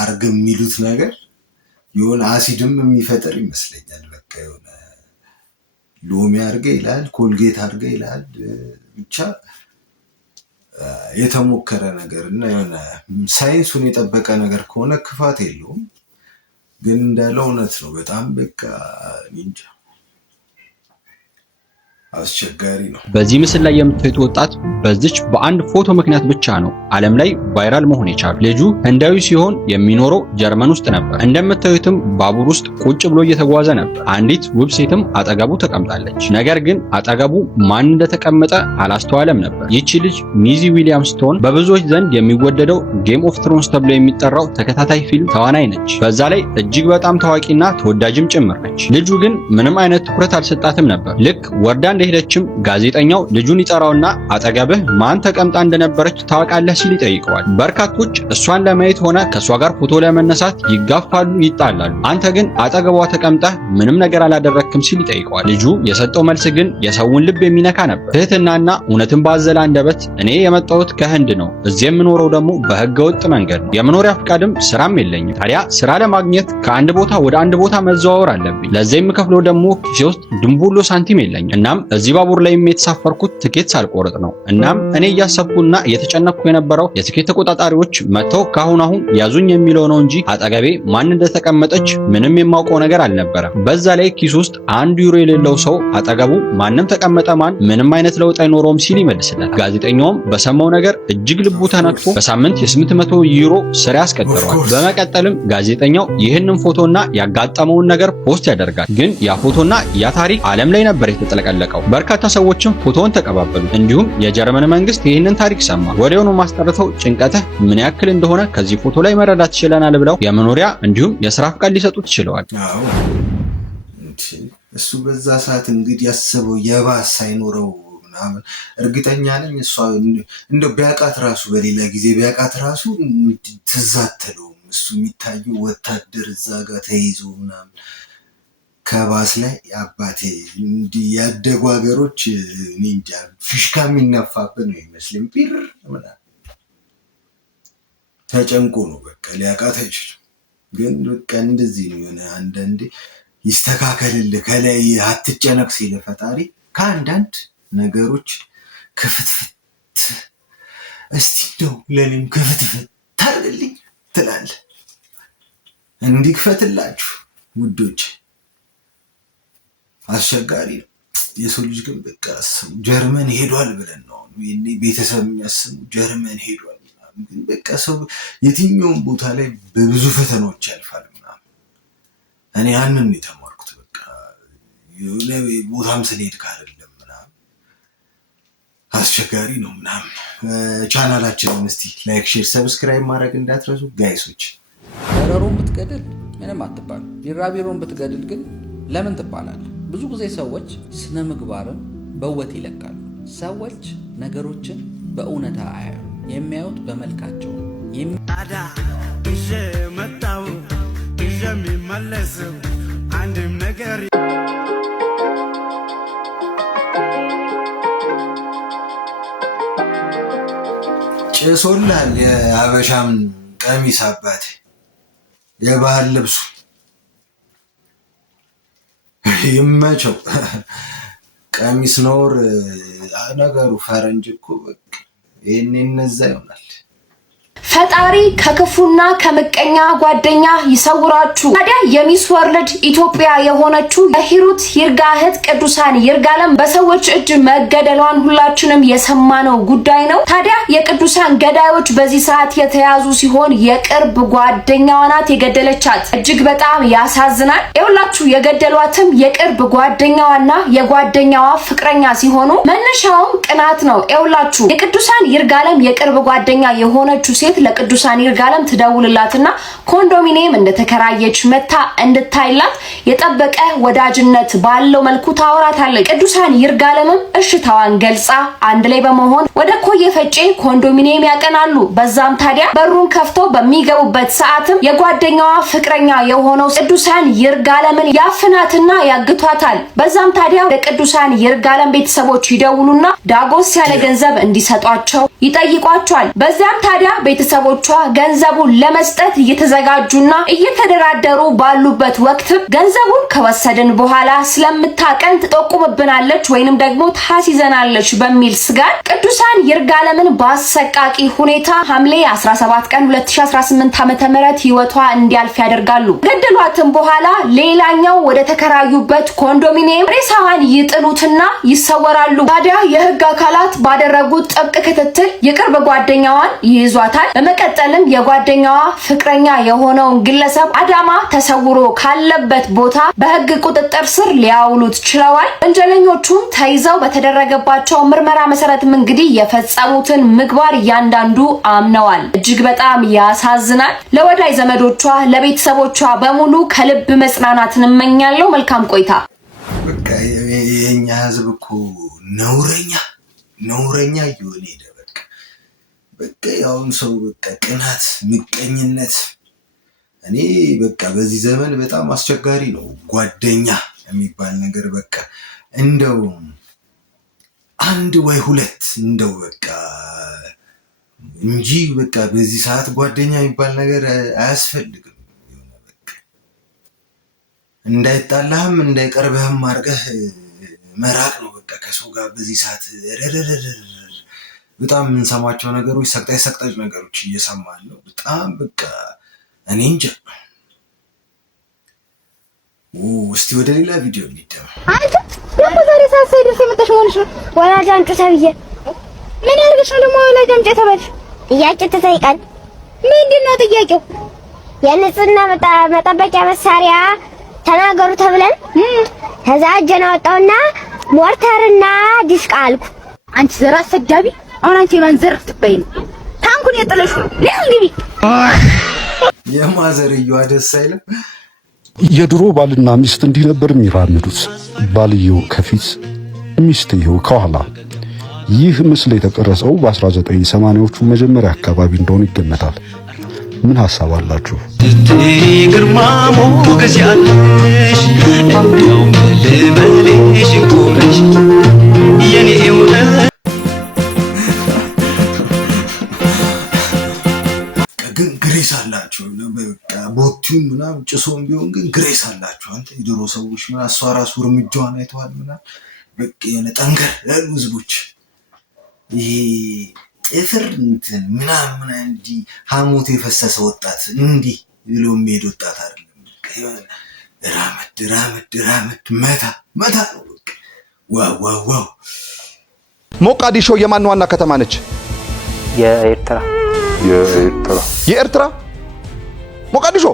አርግ የሚሉት ነገር የሆነ አሲድም የሚፈጠር ይመስለኛል። በቃ የሆነ ሎሚ አርገ ይላል፣ ኮልጌት አርገ ይላል። ብቻ የተሞከረ ነገር እና የሆነ ሳይንሱን የጠበቀ ነገር ከሆነ ክፋት የለውም። ግን እንዳለው እውነት ነው። በጣም በቃ እንጃ አስቸጋሪ ነው። በዚህ ምስል ላይ የምታዩት ወጣት በዚች በአንድ ፎቶ ምክንያት ብቻ ነው ዓለም ላይ ቫይራል መሆን የቻለው። ልጁ ህንዳዊ ሲሆን የሚኖረው ጀርመን ውስጥ ነበር። እንደምታዩትም ባቡር ውስጥ ቁጭ ብሎ እየተጓዘ ነበር። አንዲት ውብ ሴትም አጠገቡ ተቀምጣለች። ነገር ግን አጠገቡ ማን እንደተቀመጠ አላስተዋለም ነበር። ይቺ ልጅ ሚዚ ዊሊያምስ ስትሆን በብዙዎች ዘንድ የሚወደደው ጌም ኦፍ ትሮንስ ተብሎ የሚጠራው ተከታታይ ፊልም ተዋናይ ነች። በዛ ላይ እጅግ በጣም ታዋቂና ተወዳጅም ጭምር ነች። ልጁ ግን ምንም አይነት ትኩረት አልሰጣትም ነበር። ልክ ወርዳ እንደሄደችም ጋዜጠኛው ልጁን ይጠራውና አጠገብህ ማን ተቀምጣ እንደነበረች ታውቃለህ ሲል ይጠይቀዋል። በርካቶች እሷን ለማየት ሆነ ከሷ ጋር ፎቶ ለመነሳት ይጋፋሉ፣ ይጣላሉ። አንተ ግን አጠገቧ ተቀምጠህ ምንም ነገር አላደረክም ሲል ይጠይቀዋል። ልጁ የሰጠው መልስ ግን የሰውን ልብ የሚነካ ነበር። ትህትናና እውነትን ባዘለ አንደበት እኔ የመጣሁት ከህንድ ነው፣ እዚህ የምኖረው ደግሞ በህገ ወጥ መንገድ ነው፣ የመኖሪያ ፍቃድም ስራም የለኝም። ታዲያ ስራ ለማግኘት ከአንድ ቦታ ወደ አንድ ቦታ መዘዋወር አለብኝ። ለዛ የምከፍለው ደግሞ ኪሴ ውስጥ ድንቡሎ ሳንቲም የለኝም። እናም እዚህ ባቡር ላይ የተሳፈርኩት ትኬት ሳልቆርጥ ነው። እናም እኔ እያሰብኩና እየተጨነቅኩ የነበረው የትኬት ተቆጣጣሪዎች መተው ካሁን አሁን ያዙኝ የሚለው ነው እንጂ አጠገቤ ማን እንደተቀመጠች ምንም የማውቀው ነገር አልነበረም። በዛ ላይ ኪስ ውስጥ 1 ዩሮ የሌለው ሰው አጠገቡ ማንም ተቀመጠ ማን ምንም አይነት ለውጥ አይኖረውም ሲል ይመልስላል። ጋዜጠኛውም በሰማው ነገር እጅግ ልቡ ተነክቶ በሳምንት የ800 ዩሮ ስራ ያስቀጥረዋል። በመቀጠልም ጋዜጠኛው ይህንን ፎቶና ያጋጠመውን ነገር ፖስት ያደርጋል። ግን ያ ፎቶና ያ ታሪክ ዓለም ላይ ነበር የተጠለቀለቀው። በርካታ ሰዎችም ፎቶውን ተቀባበሉ። እንዲሁም የጀርመን መንግስት ይህንን ታሪክ ሰማ። ወዲያውኑ ማስጠርተው ጭንቀትህ ምን ያክል እንደሆነ ከዚህ ፎቶ ላይ መረዳት ይችላል ብለው የመኖሪያ እንዲሁም የስራ ፍቃድ ሊሰጡት ይችላል። እሱ በዛ ሰዓት እንግዲህ ያሰበው የባስ ሳይኖረው ምናምን እርግጠኛ ነኝ እሷ እንደው ቢያቃት ራሱ በሌላ ጊዜ ቢያቃት ራሱ ትዛተለው እሱ የሚታየው ወታደር እዛ ጋር ተይዞ ምናምን ከባስ ላይ አባቴ እንዲህ ያደጉ ሀገሮች እንጃ ፊሽካ የሚነፋበት ነው ይመስልም ቢር ምናምን ተጨንቆ ነው በቃ ሊያቃት አይችልም። ግን በቃ እንደዚህ ነው የሆነ አንዳንዴ ይስተካከልልህ ከላይ አትጨነቅ ሲል ፈጣሪ ከአንዳንድ ነገሮች ክፍትፍት እስቲ እንደው ለኔም ክፍትፍት ታርግልኝ ትላለህ። እንዲክፈትላችሁ ውዶች። አስቸጋሪ ነው የሰው ልጅ ግን በቃ ጀርመን ሄዷል ብለን ነው ቤተሰብ የሚያስቡ ጀርመን ሄዷል። ግን በቃ ሰው የትኛውም ቦታ ላይ በብዙ ፈተናዎች ያልፋል ምናምን። እኔ ያንን የተማርኩት በቃ የሆነ ቦታም ስንሄድ አይደለም ምናምን አስቸጋሪ ነው ምናምን ቻናላችንን እስቲ ላይክ፣ ሼር፣ ሰብስክራይብ ማድረግ እንዳትረሱ ጋይሶች። በረሮን ብትገድል ምንም አትባል፣ ቢራቢሮን ብትገድል ግን ለምን ትባላል? ብዙ ጊዜ ሰዎች ስነ ምግባርን በውበት ይለካሉ። ሰዎች ነገሮችን በእውነታ አያዩ፣ የሚያዩት በመልካቸው ነው። ታዲያ ይዤ መጣሁ ይዤ የሚመለሰው አንድም ነገር ጭሶላል የሀበሻም ቀሚስ አባቴ የባህል ልብሱ ይመቸው። ቀሚስ ኖር ነገሩ ፈረንጅ እኮ በቃ ይሄን እነዛ ይሆናል። ፈጣሪ ከክፉና ከምቀኛ ጓደኛ ይሰውራችሁ። ታዲያ የሚስ ወርልድ ኢትዮጵያ የሆነችው የሂሩት ይርጋ እህት ቅዱሳን ይርጋለም በሰዎች እጅ መገደሏን ሁላችንም የሰማነው ጉዳይ ነው። ታዲያ የቅዱሳን ገዳዮች በዚህ ሰዓት የተያዙ ሲሆን የቅርብ ጓደኛዋ ናት የገደለቻት። እጅግ በጣም ያሳዝናል። ይኸውላችሁ የገደሏትም የቅርብ ጓደኛዋና የጓደኛዋ ፍቅረኛ ሲሆኑ መነሻውም ቅናት ነው። ይኸውላችሁ የቅዱሳን ይርጋለም የቅርብ ጓደኛ የሆነችው ሴት ለቅዱሳን ይርጋለም ትደውልላትና ኮንዶሚኒየም እንደተከራየች መታ እንድታይላት የጠበቀ ወዳጅነት ባለው መልኩ ታወራታለች። ቅዱሳን ይርጋለምም እሽታዋን ገልጻ አንድ ላይ በመሆን ወደ ኮየ ፈጬ ኮንዶሚኒየም ያቀናሉ። በዛም ታዲያ በሩን ከፍተው በሚገቡበት ሰዓትም የጓደኛዋ ፍቅረኛ የሆነው ቅዱሳን ይርጋለምን ያፍናትና ያግቷታል። በዛም ታዲያ ወደ ቅዱሳን ይርጋለም ቤተሰቦች ይደውሉና ዳጎስ ያለ ገንዘብ እንዲሰጧቸው ይጠይቋቸዋል። በዛም ታዲያ ቤተሰቦቿ ገንዘቡን ለመስጠት እየተዘጋጁና እየተደራደሩ ባሉበት ወቅት ገንዘቡን ከወሰድን በኋላ ስለምታቀን ትጠቁምብናለች ወይንም ደግሞ ታሲዘናለች በሚል ስጋት ቅዱሳን ይርጋለምን በአሰቃቂ ሁኔታ ሐምሌ 17 ቀን 2018 ዓ.ም ህይወቷ እንዲያልፍ ያደርጋሉ። ገደሏትም በኋላ ሌላኛው ወደ ተከራዩበት ኮንዶሚኒየም ሬሳዋን ይጥሉትና ይሰወራሉ። ታዲያ የህግ አካላት ባደረጉት ጥብቅ ክትትል የቅርብ ጓደኛዋን ይይዟታል። በመቀጠልም የጓደኛዋ ፍቅረኛ የሆነውን ግለሰብ አዳማ ተሰውሮ ካለበት ቦታ በህግ ቁጥጥር ስር ሊያውሉት ችለዋል። ወንጀለኞቹም ተይዘው በተደረገባቸው ምርመራ መሰረትም እንግዲህ የፈጸሙትን ምግባር እያንዳንዱ አምነዋል። እጅግ በጣም ያሳዝናል። ለወዳጅ ዘመዶቿ፣ ለቤተሰቦቿ በሙሉ ከልብ መጽናናትን እመኛለሁ። መልካም ቆይታ። በቃ የኛ ህዝብ እኮ ነውረኛ እየሆነ ሄደ። በቃ ያውን ሰው በቃ ቅናት፣ ምቀኝነት እኔ በቃ በዚህ ዘመን በጣም አስቸጋሪ ነው። ጓደኛ የሚባል ነገር በቃ እንደው አንድ ወይ ሁለት እንደው በቃ እንጂ በቃ በዚህ ሰዓት ጓደኛ የሚባል ነገር አያስፈልግም። በቃ እንዳይጣላህም እንዳይቀርብህም አድርገህ መራቅ ነው በቃ ከሰው ጋር በዚህ ሰዓት በጣም የምንሰማቸው ነገሮች ሰቅጣጭ ነገሮች እየሰማን ነው። በጣም በቃ እኔ እንጃ። እስቲ ወደ ሌላ ቪዲዮ እንሂድ። አንተ ደግሞ ዛሬ ሳይደርስ የመጣሽ መሆንሽ ነው። ወላጅ አምጪ ተብዬ ምን ያርግሽ ነው ደግሞ ወላጅ አምጪ ተባልሽ? ጥያቄ ተጠይቃል። ምንድን ነው ጥያቄው? የንጽህና መጠበቂያ መሳሪያ ተናገሩ ተብለን ከዛ እጄን አወጣሁና ሞርተርና ዲሽቃ አልኩ። አንቺ ዘራ አሰዳቢ! አሁን አንቺ ማን ዘር ትበይ ነው? ታንኩን የጥለሽ ለምን ግቢ? የማዘርየዋ ደስ አይልም። የድሮ ባልና ሚስት እንዲህ ነበር የሚራምዱት። ባልየው ከፊት ሚስትየው ከኋላ። ይህ ምስል የተቀረጸው በ1980ዎቹ መጀመሪያ አካባቢ እንደሆነ ይገመታል። ምን ሐሳብ አላችሁ? ግርማ ሞገስ ያለሽ እንደው ልበልሽ ቆመሽ የኔ ግን ግሬስ አላችሁ። በቃ ቦቲውን ምናምን ጭሶም ቢሆን ግን ግሬስ አላችሁ። አንተ የድሮ ሰዎች ምን እሷ ራሱ እርምጃዋን አይተዋል ምናምን በቃ የሆነ ጠንከር ያሉ ህዝቦች ይሄ ጥፍር እንትን ምናምን እንዲህ ሐሞት የፈሰሰ ወጣት እንዲህ ብሎ የሚሄድ ወጣት አይደለም። በቃ የሆነ ራመድ መታ ነው በቃ ዋው። ሞቃዲሾ የማን ዋና ከተማ ነች? የኤርትራ ሞቃዲሾ።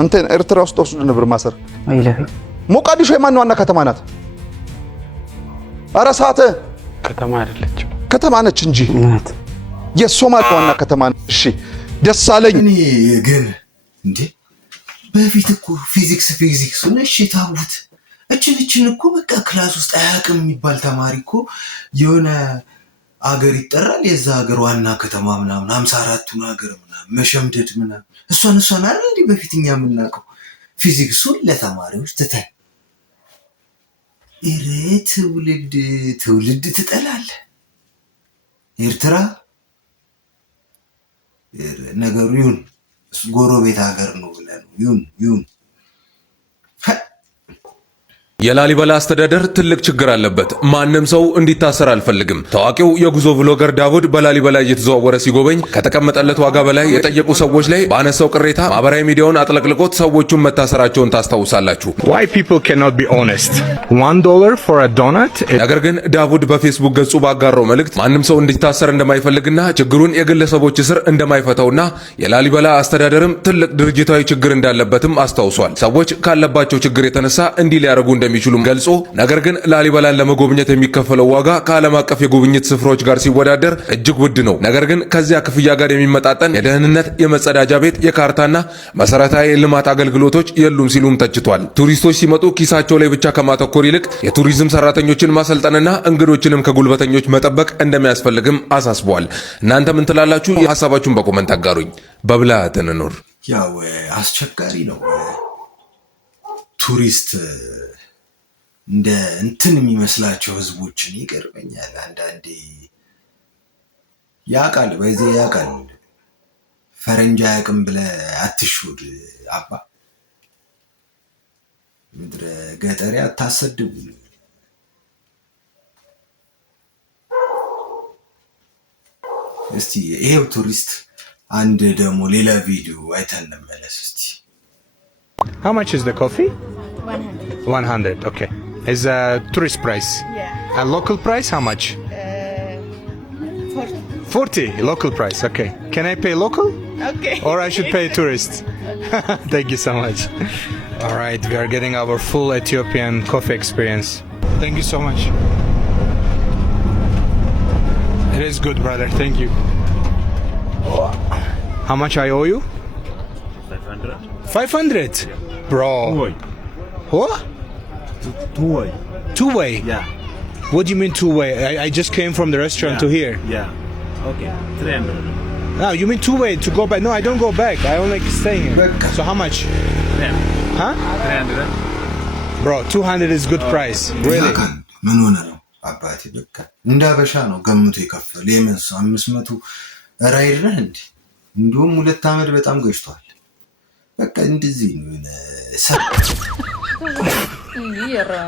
አንተ ኤርትራ ውስጥ ወስዶ ነበር ማሰር። ሞቃዲሾ የማን ዋና ከተማ ናት? ኧረ ሰዓት ከተማ አይደለችም። ከተማ ነች እንጂ የሶማሌ ዋና ከተማ ነች። እሺ ደሳለኝ እኔ ግን እንዴ በፊት እኮ ፊዚክስ እሺ ታውት እችን እኮ በቃ ክላስ ውስጥ አያውቅም የሚባል ተማሪ እኮ የሆነ አገር ይጠራል የዛ ሀገር ዋና ከተማ ምናምን 54ቱን ሀገር ምናምን መሸምደድ ምናምን እሷን አይደል እንዴ በፊትኛ የምናውቀው ፊዚክሱን ለተማሪዎች ትተን ትውልድ ትጠላለህ። ኤርትራ ነገሩ ይሁን ጎረቤት ሀገር ነው ብለን ይሁን የላሊበላ አስተዳደር ትልቅ ችግር አለበት። ማንም ሰው እንዲታሰር አልፈልግም። ታዋቂው የጉዞ ብሎገር ዳውድ በላሊበላ እየተዘዋወረ ሲጎበኝ ከተቀመጠለት ዋጋ በላይ የጠየቁ ሰዎች ላይ ባነሳው ቅሬታ ማህበራዊ ሚዲያውን አጥለቅልቆት ሰዎቹን መታሰራቸውን ታስታውሳላችሁ። Why people cannot be honest? $1 for a donut? ነገር ግን ዳውድ በፌስቡክ ገጹ ባጋራው መልእክት ማንም ሰው እንዲታሰር እንደማይፈልግና ችግሩን የግለሰቦች እስር እንደማይፈታውና የላሊበላ አስተዳደርም ትልቅ ድርጅታዊ ችግር እንዳለበትም አስታውሷል። ሰዎች ካለባቸው ችግር የተነሳ እንዲህ ሊያደርጉ እንደሚችሉም ገልጾ ነገር ግን ላሊበላን ለመጎብኘት የሚከፈለው ዋጋ ከዓለም አቀፍ የጉብኝት ስፍራዎች ጋር ሲወዳደር እጅግ ውድ ነው። ነገር ግን ከዚያ ክፍያ ጋር የሚመጣጠን የደህንነት፣ የመጸዳጃ ቤት፣ የካርታና መሰረታዊ ልማት አገልግሎቶች የሉም ሲሉም ተችቷል። ቱሪስቶች ሲመጡ ኪሳቸው ላይ ብቻ ከማተኮር ይልቅ የቱሪዝም ሰራተኞችን ማሰልጠንና እንግዶችንም ከጉልበተኞች መጠበቅ እንደሚያስፈልግም አሳስበዋል። እናንተ ምን ትላላችሁ? ሐሳባችሁን በኮመንት አጋሩኝ። በብልሃት እንኑር። ያው አስቸጋሪ ነው ቱሪስት እንደ እንትን የሚመስላቸው ህዝቦችን ይቀርበኛል። አንዳንዴ ያቃል ፈረንጅ አያውቅም ብለህ አትሹድ አባ ምድረ ገጠሪ አታሰድቡ። እስቲ ይሄው ቱሪስት አንድ ደግሞ ሌላ ቪዲዮ አይተን እንመለስ እስቲ። How much is the coffee? 100. Okay. Is a tourist price? Yeah. A local price, how much? 40 local price. Okay. Can I pay local? Okay. Or I should pay tourist? Thank you so much. All right, we are getting our full Ethiopian coffee experience. Thank you so much. It is good, brother. Thank you. How much I owe you? 500. 500? Bro. What? Two-way? Yeah. What do you mean two-way? I just came from the restaurant to here. Yeah. Okay. 300. No, you mean two-way to go back? No, I don't go back. I only stay here. So how much? 10. Huh? 300. Bro, 200 is good price. Really? ምን ሆነ ነው አባቴ? በቃ እንዳበሻ ነው ገምቶ ይከፈል። የመንሱ 500 ራይድ ነህ እንዴ? እንዲሁም 2 ዓመት በጣም ገጭቷል። በቃ እንደዚህ ነው Вера,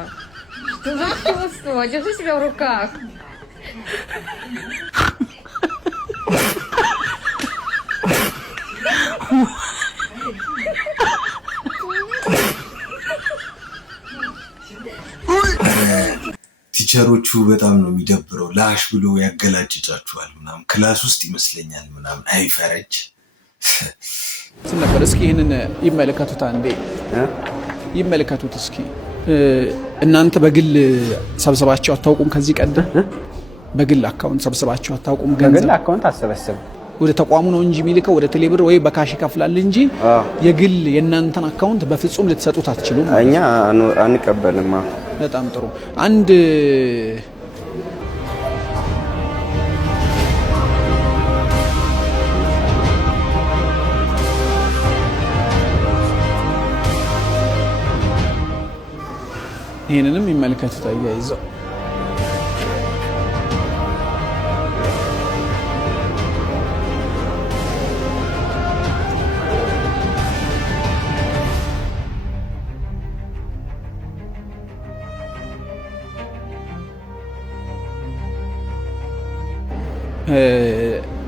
что за чувство? Держи себя в руках. ቲቸሮቹ በጣም ነው የሚደብረው። ላሽ ብሎ ያገላጭጫቸዋል ምናምን ክላስ ውስጥ ይመስለኛል ምናምን። አይፈረጅ ነበር። እስኪ ይህንን ይመለከቱታ እንዴ ይመለከቱት እስኪ። እናንተ በግል ሰብስባችሁ አታውቁም? ከዚህ ቀደም በግል አካውንት ሰብስባችሁ አታውቁም? ገንዘብ በግል አካውንት አሰበሰብ ወደ ተቋሙ ነው እንጂ የሚልከው ወደ ቴሌብር ወይ በካሽ ይከፍላል እንጂ የግል የእናንተን አካውንት በፍጹም ልትሰጡት አትችሉም። እኛ አንቀበልም። በጣም ጥሩ። አንድ ይህንንም ይመለከቱት አያይዘው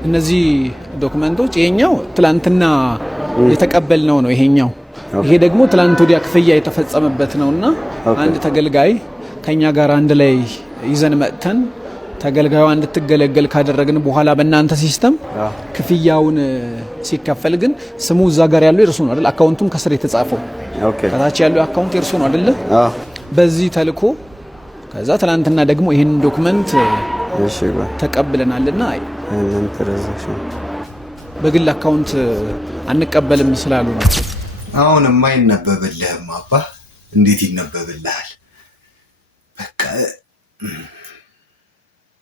እነዚህ ዶክመንቶች ይሄኛው ትላንትና የተቀበልነው ነው። ይሄኛው ይሄ ደግሞ ትላንት ወዲያ ክፍያ የተፈጸመበት ነውና አንድ ተገልጋይ ከኛ ጋር አንድ ላይ ይዘን መጥተን ተገልጋዩ እንድትገለገል ካደረግን በኋላ በእናንተ ሲስተም ክፍያውን ሲከፈል ግን ስሙ እዛ ጋር ያለው የርሱ ነው አይደል? አካውንቱም ከስር የተጻፈው ከታች ያለው አካውንት የርሱ ነው አይደል? በዚህ ተልኮ ከዛ ትላንትና ደግሞ ይሄን ዶክመንት እሺ ተቀብለናልና ምን ትራንዛክሽን በግል አካውንት አንቀበልም ስላሉ ነው። አሁን የማይነበብልህም አባ እንዴት ይነበብልሃል? በቃ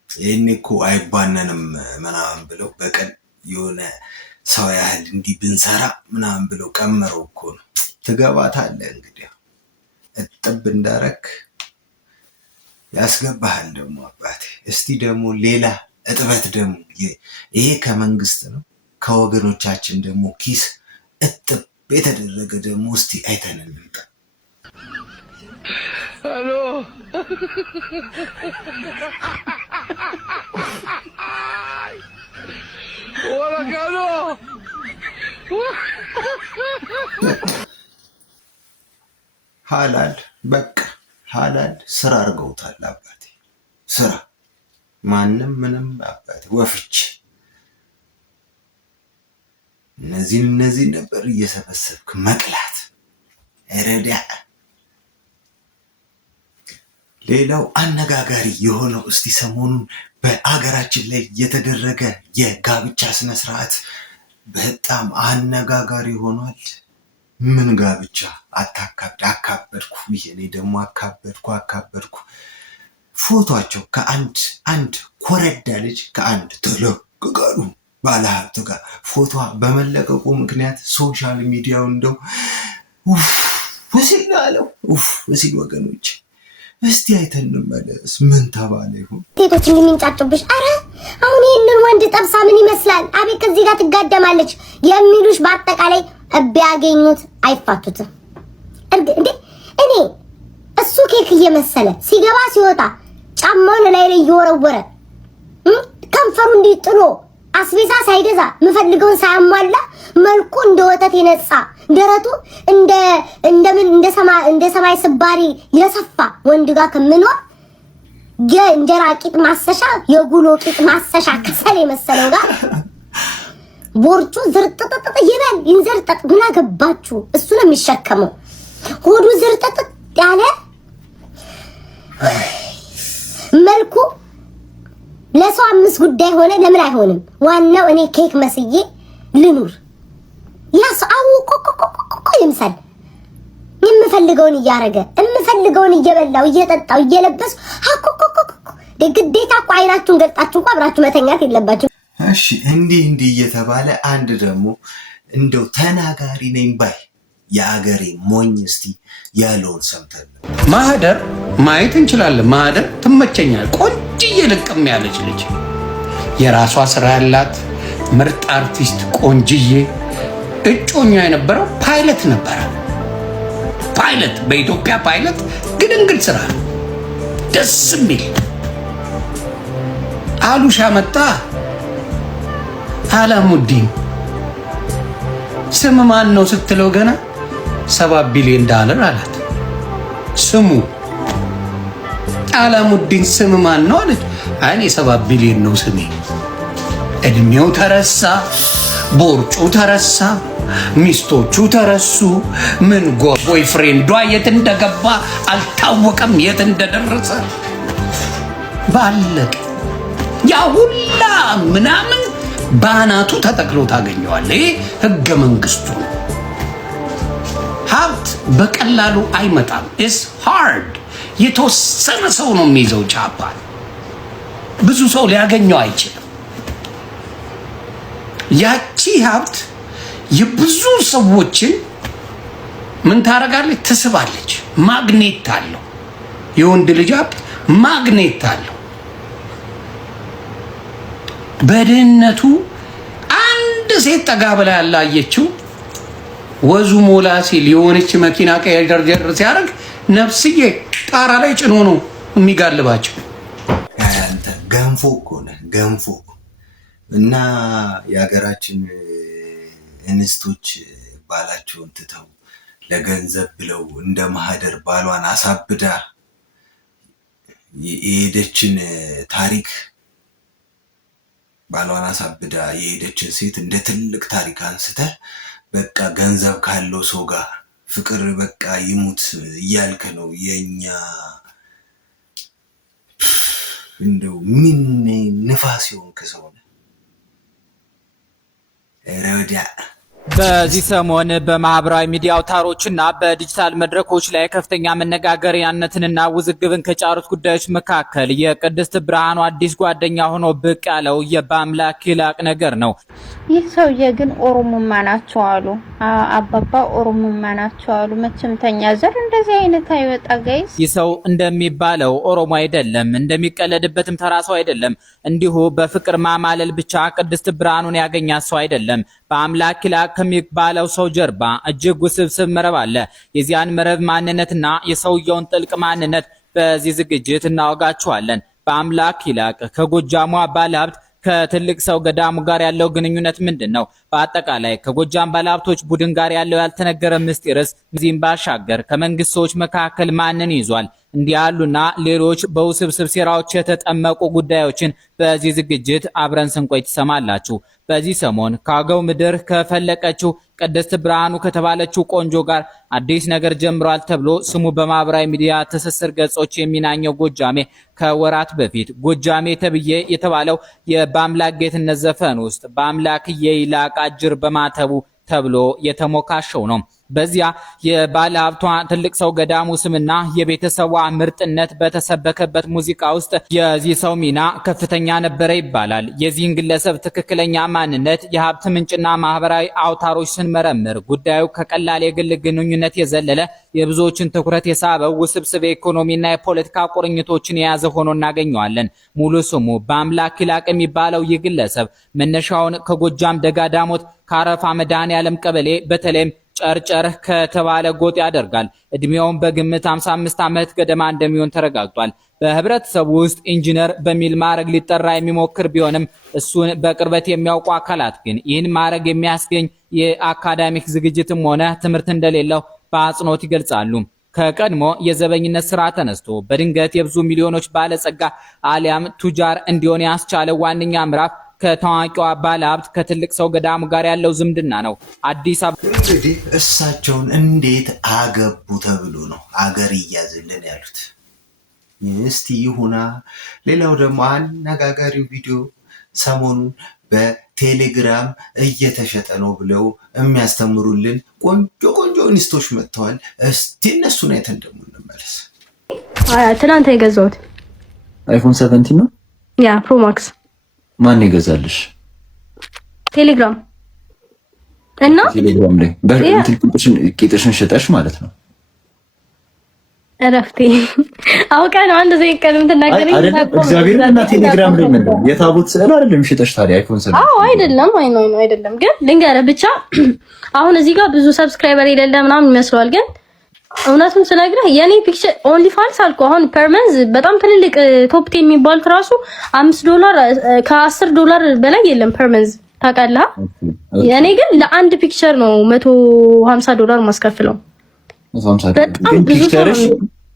ይሄኔ እኮ አይባነንም ምናምን ብለው በቀን የሆነ ሰው ያህል እንዲህ ብንሰራ ምናምን ብለው ቀመረው እኮ ነው። ትገባታለህ እንግዲህ እጥብ እንዳረክ ያስገባሃል ደግሞ አባቴ። እስቲ ደግሞ ሌላ እጥበት ደግሞ ይሄ ከመንግስት ነው ከወገኖቻችን ደግሞ ኪስ እጥብ የተደረገ ደግሞ እስቲ አይተን እንምጣ። ሄሎ ወራካሎ ሐላል በቃ ሐላል ስራ አድርገውታል አባቴ። ስራ ማንም ምንም አባቴ ወፍች እነዚህ ነበር እየሰበሰብክ መቅላት ረዳ። ሌላው አነጋጋሪ የሆነው እስቲ ሰሞኑን በአገራችን ላይ የተደረገ የጋብቻ ስነ ስርዓት በጣም አነጋጋሪ ሆኗል። ምን ጋብቻ አካበድኩ እኔ ደግሞ አካበድኩ። ፎቶአቸው ከአንድ ኮረዳ ልጅ ከአንድ ተለቀቃሉ ባለሀብት ጋር ፎቶ በመለቀቁ ምክንያት ሶሻል ሚዲያው እንደው ወሲል አለው ወሲል ወገኖች እስቲ አይተን እንመለስ። ምን ተባለ ይሁን ሴቶች እንደሚንጫጩብሽ አረ አሁን ይሄንን ወንድ ጠብሳ ምን ይመስላል አቤት ከዚህ ጋር ትጋደማለች የሚሉሽ በአጠቃላይ ቢያገኙት አይፋቱትም። እንዴ እኔ እሱ ኬክ እየመሰለ ሲገባ ሲወጣ ጫማውን ላይ እየወረወረ ከንፈሩ እንዲጥሎ አስቤዛ ሳይገዛ ምፈልገውን ሳያሟላ መልኩ እንደ ወተት የነጻ ደረቱ እንደ ሰማይ ስባሪ የሰፋ ወንድ ጋር ከምኖር የእንጀራ ቂጥ ማሰሻ የጉሎ ቂጥ ማሰሻ ከሰል የመሰለው ጋር ቦርጩ ዝርጥጥጥ ይበል ይንዘርጠጥ ምን አገባችሁ? እሱ ነው የሚሸከመው። ሆዱ ዝርጥጥጥ ያለ መልኩ ለሰው አምስት ጉዳይ ሆነ ለምን አይሆንም? ዋናው እኔ ኬክ መስዬ ልኑር። ያስ አውቆ ይምሰል የምፈልገውን እያረገ የምፈልገውን እየበላው እየጠጣው እየለበስ ግዴታ እኮ አይናችሁን ገልጣችሁ እኮ አብራችሁ መተኛት የለባችሁ። እሺ እንዲህ እየተባለ አንድ ደግሞ እንደው ተናጋሪ ነኝ ባይ የአገሬ ሞኝ እስቲ ያለውን ሰምተን ማህደር ማየት እንችላለን። ማህደር ትመቸኛል። ቆንጅዬ ልቅም ያለች ልጅ የራሷ ስራ ያላት ምርጥ አርቲስት ቆንጅዬ። እጮኛ የነበረው ፓይለት ነበረ። ፓይለት በኢትዮጵያ ፓይለት ግድንግድ ስራ ደስ የሚል አሉሻ መጣ። አላሙዲን ስም ማን ነው ስትለው ገና 7 ቢሊዮን ዶላር አላት። ስሙ አላሙዲን ስም ማን ነው አለች። እኔ 7 ቢሊዮን ነው ስሜ። እድሜው ተረሳ፣ ቦርጩ ተረሳ፣ ሚስቶቹ ተረሱ። ምን ቦይፍሬንዷ የት እንደገባ አልታወቀም፣ የት እንደደረሰ ባለቀ። ያ ሁላ ምናምን ባናቱ ተጠቅሎ ታገኘዋለህ። ይሄ ህገ መንግስቱ ነው። ሀብት በቀላሉ አይመጣም። ኢስ ሃርድ። የተወሰነ ሰው ነው የሚይዘው ጃፓን። ብዙ ሰው ሊያገኘው አይችልም። ያቺ ሀብት የብዙ ሰዎችን ምን ታረጋለች? ትስባለች። ማግኔት አለው። የወንድ ልጅ ሀብት ማግኔት አለው። በድህነቱ አንድ ሴት ጠጋ ብላ ያላየችው ወዙ ሞላ ሲል የሆነች መኪና ቀየር ሲያደርግ ነፍስዬ ጣራ ላይ ጭኖ ነው የሚጋልባቸው። አንተ ገንፎ እኮ ነህ ገንፎ። እና የሀገራችን እንስቶች ባላቸውን ትተው ለገንዘብ ብለው እንደ ማህደር ባሏን አሳብዳ የሄደችን ታሪክ ባሏን አሳብዳ የሄደችን ሴት እንደ ትልቅ ታሪክ አንስተህ በቃ ገንዘብ ካለው ሰው ጋር ፍቅር በቃ ይሙት እያልክ ነው። እንደው ምን ንፋስ ይሆን ከሰውነ ረዳ በዚህ ሰሞን በማህበራዊ ሚዲያ አውታሮችና በዲጂታል መድረኮች ላይ ከፍተኛ መነጋገሪያነትንና ውዝግብን ከጫሩት ጉዳዮች መካከል የቅድስት ብርሃኑ አዲስ ጓደኛ ሆኖ ብቅ ያለው የበአምላክ ይላቅ ነገር ነው። ይህ ሰውዬ ግን ኦሮሞማ ናቸው አሉ። አባባ ኦሮሞማ ናቸው አሉ። መቼም ተኛ ዘር እንደዚህ አይነት አይወጣ ጋይስ። ይህ ሰው እንደሚባለው ኦሮሞ አይደለም፣ እንደሚቀለድበትም ተራ ሰው አይደለም። እንዲሁ በፍቅር ማማለል ብቻ ቅድስት ብርሃኑን ያገኛት ሰው አይደለም። በአምላክ ይላቅ ከሚባለው ሰው ጀርባ እጅግ ውስብስብ መረብ አለ። የዚያን መረብ ማንነትና የሰውየውን ጥልቅ ማንነት በዚህ ዝግጅት እናወጋችኋለን። በአምላክ ይላቅ ከጎጃሙ ባለሀብት ከትልቅ ሰው ገዳሙ ጋር ያለው ግንኙነት ምንድነው? በአጠቃላይ ከጎጃም ባለሀብቶች ቡድን ጋር ያለው ያልተነገረ ምስጢርስ? እዚህም ባሻገር ከመንግስት ሰዎች መካከል ማንን ይዟል? እንዲህ ያሉና ሌሎች በውስብስብ ሴራዎች የተጠመቁ ጉዳዮችን በዚህ ዝግጅት አብረን ስንቆይ ትሰማላችሁ። በዚህ ሰሞን ከአገው ምድር ከፈለቀችው ቅድስት ብርሃኑ ከተባለችው ቆንጆ ጋር አዲስ ነገር ጀምሯል ተብሎ ስሙ በማህበራዊ ሚዲያ ትስስር ገጾች የሚናኘው ጎጃሜ ከወራት በፊት ጎጃሜ ተብዬ የተባለው የበአምላክ ጌትነት ዘፈን ውስጥ በአምላክ ይላቅ አጅር በማተቡ ተብሎ የተሞካሸው ነው። በዚያ የባለ ሀብቷ ትልቅ ሰው ገዳሙ ስምና የቤተሰቧ ምርጥነት በተሰበከበት ሙዚቃ ውስጥ የዚህ ሰው ሚና ከፍተኛ ነበረ ይባላል። የዚህን ግለሰብ ትክክለኛ ማንነት፣ የሀብት ምንጭና ማህበራዊ አውታሮች ስንመረምር ጉዳዩ ከቀላል የግል ግንኙነት የዘለለ የብዙዎችን ትኩረት የሳበው ውስብስብ የኢኮኖሚና የፖለቲካ ቁርኝቶችን የያዘ ሆኖ እናገኘዋለን። ሙሉ ስሙ በአምላክ ይላቅ የሚባለው ይህ ግለሰብ መነሻውን ከጎጃም ደጋዳሞት ከአረፋ መድኃኔዓለም ቀበሌ በተለይም ጨርጨር ከተባለ ጎጥ ያደርጋል። እድሜውን በግምት 55 ዓመት ገደማ እንደሚሆን ተረጋግጧል። በህብረተሰቡ ውስጥ ኢንጂነር በሚል ማዕረግ ሊጠራ የሚሞክር ቢሆንም እሱን በቅርበት የሚያውቁ አካላት ግን ይህን ማዕረግ የሚያስገኝ የአካዳሚክ ዝግጅትም ሆነ ትምህርት እንደሌለው በአጽንኦት ይገልጻሉ። ከቀድሞ የዘበኝነት ስራ ተነስቶ በድንገት የብዙ ሚሊዮኖች ባለጸጋ አሊያም ቱጃር እንዲሆን ያስቻለ ዋነኛ ምዕራፍ ከታዋቂው ባለሀብት ከትልቅ ሰው ገዳሙ ጋር ያለው ዝምድና ነው። አዲስ አበባ እንግዲህ እሳቸውን እንዴት አገቡ ተብሎ ነው አገር እያዝልን ያሉት። እስቲ ይሁና። ሌላው ደግሞ አነጋጋሪው ቪዲዮ ሰሞኑን በቴሌግራም እየተሸጠ ነው ብለው የሚያስተምሩልን ቆንጆ ቆንጆ ኢንስቶች መጥተዋል። እስቲ እነሱን አይተን ደግሞ እንመለስ። ትናንት የገዛሁት አይፎን 17 ነው። ያ ፕሮ ማክስ። ማን ይገዛልሽ? ቴሌግራም እና ቴሌግራም ላይ ቂጥሽን ሽጠሽ ማለት ነው። እረፍቴ አውቃ ነው አንድ ዘይ ቀንም ተናገረኝ። እግዚአብሔር እና ቴሌግራም ላይ ምን የታቦት ስዕል አይደለም ሽጠሽ ታዲያ አይፎን 7? አዎ አይደለም፣ አይደለም። ግን ልንገርህ ብቻ አሁን እዚህ ጋር ብዙ ሰብስክራይበር የሌለ ምናምን ይመስላል። ግን እውነቱን ስነግርህ የኔ ፒክቸር ኦንሊ ፋንስ አልኩ። አሁን ፐርመንዝ በጣም ትልልቅ ቶፕ 10 የሚባሉት ራሱ $5 ከ$10 በላይ የለም ፐርመንዝ ታውቃለህ። የኔ ግን ለአንድ ፒክቸር ነው $150 ማስከፍለው። በጣም ብዙ ሰው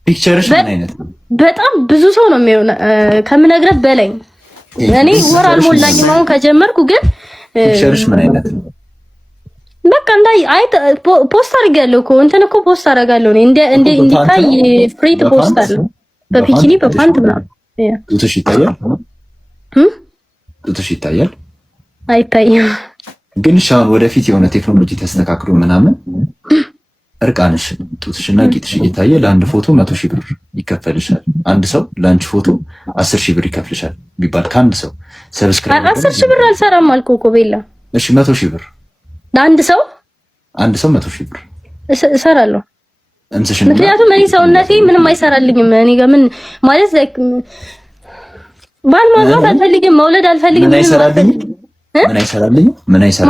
ፒክቸርሽ ምን አይነት ነው? በጣም ብዙ ሰው ነው የሚሆነው ከምነግርህ በላይ። እኔ ወር አልሞላኝም አሁን ከጀመርኩ። ግን ፒክቸርሽ ምን አይነት ነው? በቃ እንዳይ ፖስት አድርጋለሁ እኮ እንትን እኮ ፖስት አደርጋለሁ እኔ እንዲታይ ፍሪ ፖስት አለ በፒኪኒ በፓንት ምናምን። ጡትሽ ይታያል? ጡትሽ ይታያል? አይታይም። ግን ሻውን ወደፊት የሆነ ቴክኖሎጂ ተስተካክሎ ምናምን እርቃንሽ ጡትሽና ቂጥሽ እየታየ ለአንድ ፎቶ 100,000 ብር ይከፈልሻል። አንድ ሰው ለአንቺ ፎቶ 10,000 ብር ይከፍልሻል ቢባል ከአንድ ሰው ሰብስክራይብ 10,000 ብር አልሰራም አልኩ እኮ ቤላ። እሺ 100,000 ብር ለአንድ ሰው 100,000 ብር እሰራለሁ። እንስሽን ምክንያቱም እኔ ሰውነቴ ምንም አይሰራልኝም። እኔ ጋር ምን ማለት ባል ማግባት አልፈልግም፣ መውለድ አልፈልግም። ምን አይሰራልኝም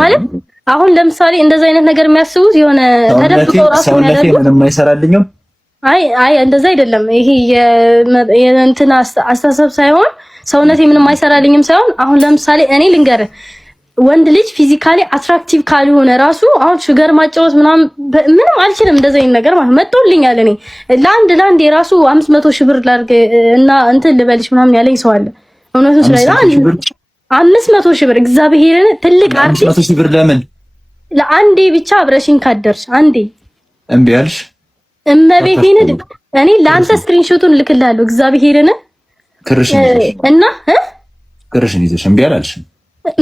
ማለት አሁን ለምሳሌ እንደዛ አይነት ነገር የሚያስቡት የሆነ ተደብቀው ራሱ ሰውነቴ ምንም አይሰራልኝም። አይ እንደዛ አይደለም። ይሄ የእንትን አስተሳሰብ ሳይሆን ሰውነቴ ምንም አይሰራልኝም ሳይሆን አሁን ለምሳሌ እኔ ልንገርህ ወንድ ልጅ ፊዚካሊ አትራክቲቭ ካልሆነ ራሱ አሁን ሹገር ማጫወት ምንም አልችልም። እንደዛ አይነት ነገር ማለት መጥቶልኛል። እኔ ለአንድ የራሱ 500,000 ብር ላድርግ እና እንትን ልበልሽ ምናምን ያለኝ ሰው አለ። እውነቱን ስለዚህ 500,000 ብር እግዚአብሔርን ትልቅ አርቲስት 500,000 ብር ለምን ለአንዴ ብቻ አብረሽኝ ካደርሽ አንዴ እምቢ አልሽ? እመቤቴን እኔ ለአንተ ስክሪንሾቱን ልክልሃለሁ። እግዚአብሔርን እና ክርሽን ይዘሽ እምቢ አላልሽም።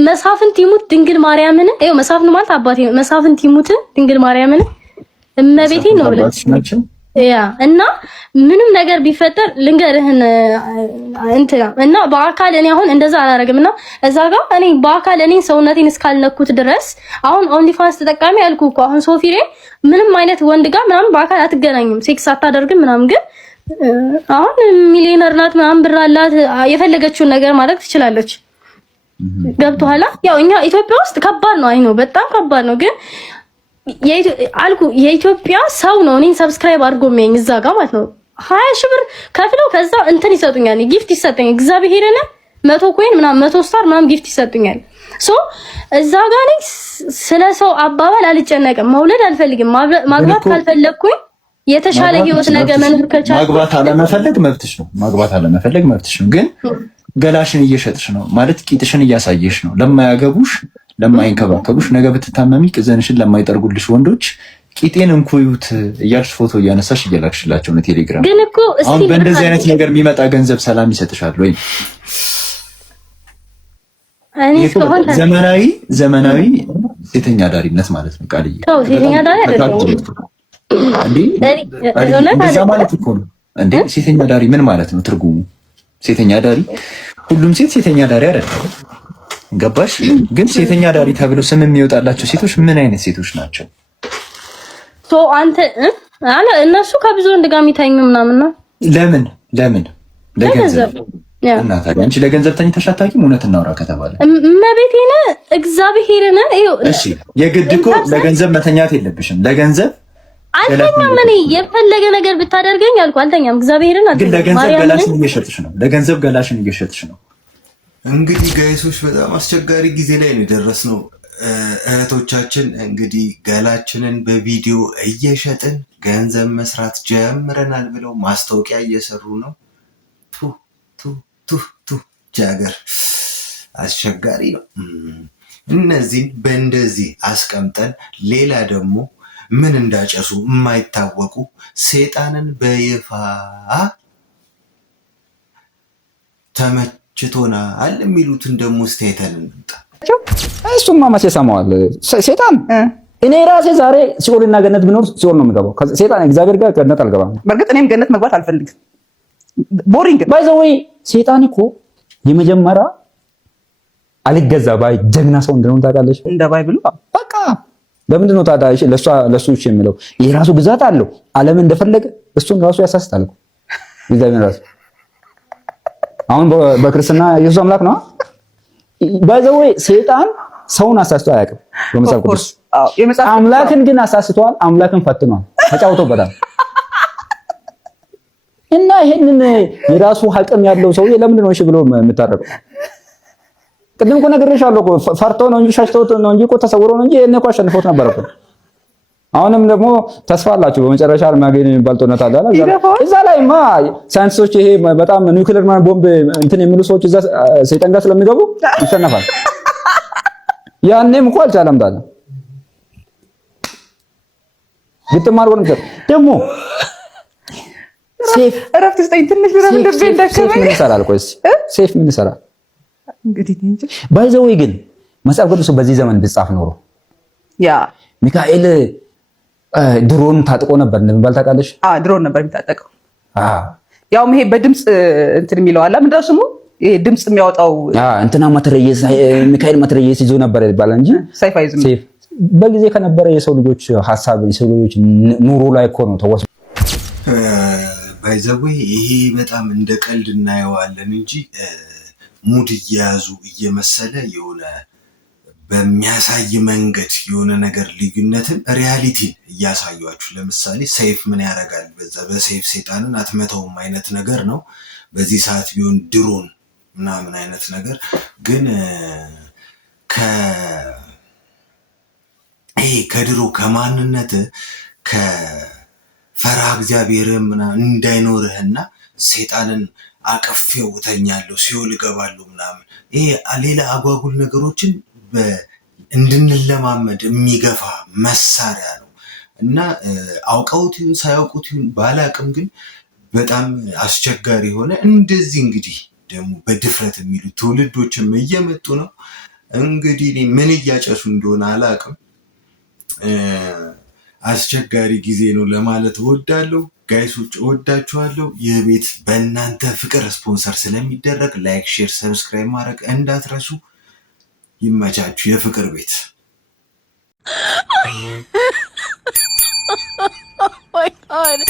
መሳፍንት ይሙት ድንግል ማርያምን መሳፍንት ማለት አባቴ መሳፍንት ይሙት ድንግል ማርያምን እመቤቴ ነው ብለሽ ያ እና ምንም ነገር ቢፈጠር ልንገርህን እና በአካል እኔ አሁን እንደዛ አላረግምና እዛ ጋር እኔ በአካል እኔ ሰውነቴን እስካልነኩት ድረስ አሁን ኦንሊ ፋንስ ተጠቃሚ አልኩ እኮ አሁን ሶፊሬ ምንም አይነት ወንድ ጋር ምናምን በአካል አትገናኝም፣ ሴክስ አታደርግም ምናምን። ግን አሁን ሚሊዮነር ናት ምናምን ብር አላት፣ የፈለገችውን ነገር ማድረግ ትችላለች። ገብቶሃል? ያው እኛ ኢትዮጵያ ውስጥ ከባድ ነው፣ አይ ነው በጣም ከባድ ነው። ግን አልኩ የኢትዮጵያ ሰው ነው እኔን ሰብስክራይብ አድርጎ የሚያኝ እዛ ጋር ማለት ነው 20 ሺህ ብር ከፍለው ከዛ እንትን ይሰጡኛል፣ ጊፍት ይሰጠኛል። እግዚአብሔርን 100 ኮይን ምናምን 100 ስታር ምናምን ጊፍት ይሰጡኛል። ሶ እዛ ጋር ነኝ ስለ ሰው አባባል አልጨነቅም። መውለድ አልፈልግም። ማግባት ካልፈለኩኝ የተሻለ ህይወት ነገ መኖር ከቻልኩ ማግባት አለመፈለግ መብትሽ ነው። ማግባት አለመፈለግ መብትሽ ነው። ግን ገላሽን እየሸጥሽ ነው ማለት ቂጥሽን እያሳየሽ ነው ለማያገቡሽ ለማይንከባከቡሽ ነገ ብትታመሚ ቅዘንሽን ለማይጠርጉልሽ ወንዶች ቂጤን እንኩዩት እያልሽ ፎቶ እያነሳሽ እየላክሽላቸው ነው ቴሌግራም። ግን እኮ አሁን በእንደዚህ አይነት ነገር የሚመጣ ገንዘብ ሰላም ይሰጥሻል ወይ? ዘመናዊ ሴተኛ ዳሪነት ማለት ነው። ቃልዬ ሴተኛ ዳሪ አይደለም እንደዛ ማለት እኮ ነው እንዴ? ሴተኛ ዳሪ ምን ማለት ነው ትርጉሙ? ሴተኛ ዳሪ ሁሉም ሴት ሴተኛ ዳሪ አይደለም። ገባሽ? ግን ሴተኛ ዳሪ ተብለው ስም የሚወጣላቸው ሴቶች ምን አይነት ሴቶች ናቸው? አንተ እነሱ ከብዙ ወንድ ጋር የሚተኙ ምናምን ነው። ለምን ለገንዘብ እና ታዲያ አንቺ ለገንዘብ ተኝተሽ አታውቂም? እውነት እናውራ ከተባለ እመቤቴን እግዚአብሔርን እሺ፣ የግድ እኮ ለገንዘብ መተኛት የለብሽም። ለገንዘብ አልተኛም። እኔ የፈለገ ነገር ብታደርገኝ አልኩ አልተኛም። እግዚአብሔርን ግን ለገንዘብ ገላሽን እየሸጥሽ ነው። ለገንዘብ ገላሽን እየሸጥሽ ነው። እንግዲህ ጋይሶች በጣም አስቸጋሪ ጊዜ ላይ ነው የደረስነው። እህቶቻችን እንግዲህ ገላችንን በቪዲዮ እየሸጥን ገንዘብ መስራት ጀምረናል ብለው ማስታወቂያ እየሰሩ ነው። ጃገር አስቸጋሪ ነው። እነዚህን በእንደዚህ አስቀምጠን ሌላ ደግሞ ምን እንዳጨሱ የማይታወቁ ሴጣንን በይፋ ተመችቶናል የሚሉትን ደግሞ ስቴተን እንምጣ። እሱማ መቼ ሰማዋል? ሴጣን እኔ ራሴ ዛሬ ሲኦልና ገነት ብኖር ሲኦል ነው የምገባው። ሴጣን እግዚአብሔር ጋር ገነት አልገባም። በእርግጥ እኔም ገነት መግባት አልፈልግም። ቦሪንግ ባይ ዘ ወይ ሴጣን እኮ የመጀመሪያ አልገዛ ባይ ጀግና ሰው እንደሆነ ታውቃለች። እንደ ባይብሉ በቃ ለምንድን ነው ታዲያ ለሱ እሺ የሚለው? የራሱ ግዛት አለው። ዓለም እንደፈለገ እሱን ራሱ ያሳስታል እኮ እግዚአብሔር ራሱ። አሁን በክርስትና ኢየሱስ አምላክ ነው። ባይ ዘ ወይ ሴጣን ሰውን አሳስቶ አያውቅም በመጽሐፍ ቅዱስ። አምላክን ግን አሳስቷል። አምላክን ፈትኗል፣ ተጫውቶበታል። እና ይሄንን የራሱ አቅም ያለው ሰውዬ ለምንድን ነው እሺ ብሎ የምታረቀው? ቅድም እኮ ነግሬሻለሁ እኮ ፈርቶ ነው እንጂ ሸሽቶት ነው እንጂ እኮ ተሰውሮ ነው እንጂ እኔ እኮ አሸንፎት ነበር እኮ። አሁንም ደግሞ ተስፋ አላችሁ በመጨረሻ አርማጌዶን የሚባል ጦርነት አለ አይደል? እዛ ላይማ ሳይንቲስቶች ይሄ በጣም ኒውክሌር ቦምብ እንትን የሚሉ ሰዎች እዛ ሰይጣን ጋር ስለሚገቡ ይሸነፋል። ያኔም እኮ አልቻለም ታዲያ ግጥም አድርጎ ነበር ደግሞ ሴፍ እረፍት ስጠኝ ትንሽ ብለም እንደቤ እንደከመኝ ምን ይሰራል? ቆይ ሴፍ ምን ይሰራል? እንግዲህ እንጂ ባይ ዘ ወይ ግን መጽሐፍ ቅዱስ በዚህ ዘመን ቢጻፍ ኖሮ ያ ሚካኤል ድሮን ታጥቆ ነበር እንደሚባል ታውቃለሽ? ድሮን ነበር የሚታጠቀው። ያው ይሄ በድምጽ እንትን የሚለው አለ ምንድነው ስሙ? ይሄ ድምጽ የሚያወጣው እንትና ማትረየስ ሚካኤል ማትረየስ ይዞ ነበር ይባላል እንጂ ሰይፍ አይዝም። ሴፍ በጊዜ ከነበረ የሰው ልጆች ሐሳብ የሰው ልጆች ኑሮ ላይ እኮ ነው ተወስ ባይዘዌ ይሄ በጣም እንደ ቀልድ እናየዋለን እንጂ ሙድ እየያዙ እየመሰለ የሆነ በሚያሳይ መንገድ የሆነ ነገር ልዩነትን ሪያሊቲን እያሳዩአችሁ። ለምሳሌ ሰይፍ ምን ያደርጋል? በዛ በሰይፍ ሴጣንን አትመተውም አይነት ነገር ነው። በዚህ ሰዓት ቢሆን ድሮን ምናምን አይነት ነገር ግን ከድሮ ከማንነት ከፈራ እግዚአብሔር ምናምን እንዳይኖርህና ሴጣንን አቀፌው እተኛለሁ ሲኦል እገባለሁ ምናምን ይሄ ሌላ አጓጉል ነገሮችን እንድንለማመድ የሚገፋ መሳሪያ ነው እና አውቀውት ይሁን ሳያውቁት ይሁን ባላቅም ግን በጣም አስቸጋሪ ሆነ። እንደዚህ እንግዲህ ደግሞ በድፍረት የሚሉ ትውልዶችም እየመጡ ነው። እንግዲህ እኔ ምን እያጨሱ እንደሆነ አላውቅም። አስቸጋሪ ጊዜ ነው ለማለት እወዳለሁ። ጋይሶች እወዳችኋለሁ። ይህ ቤት በእናንተ ፍቅር ስፖንሰር ስለሚደረግ ላይክ፣ ሼር፣ ሰብስክራይብ ማድረግ እንዳትረሱ። ይመቻችሁ። የፍቅር ቤት Oh my God.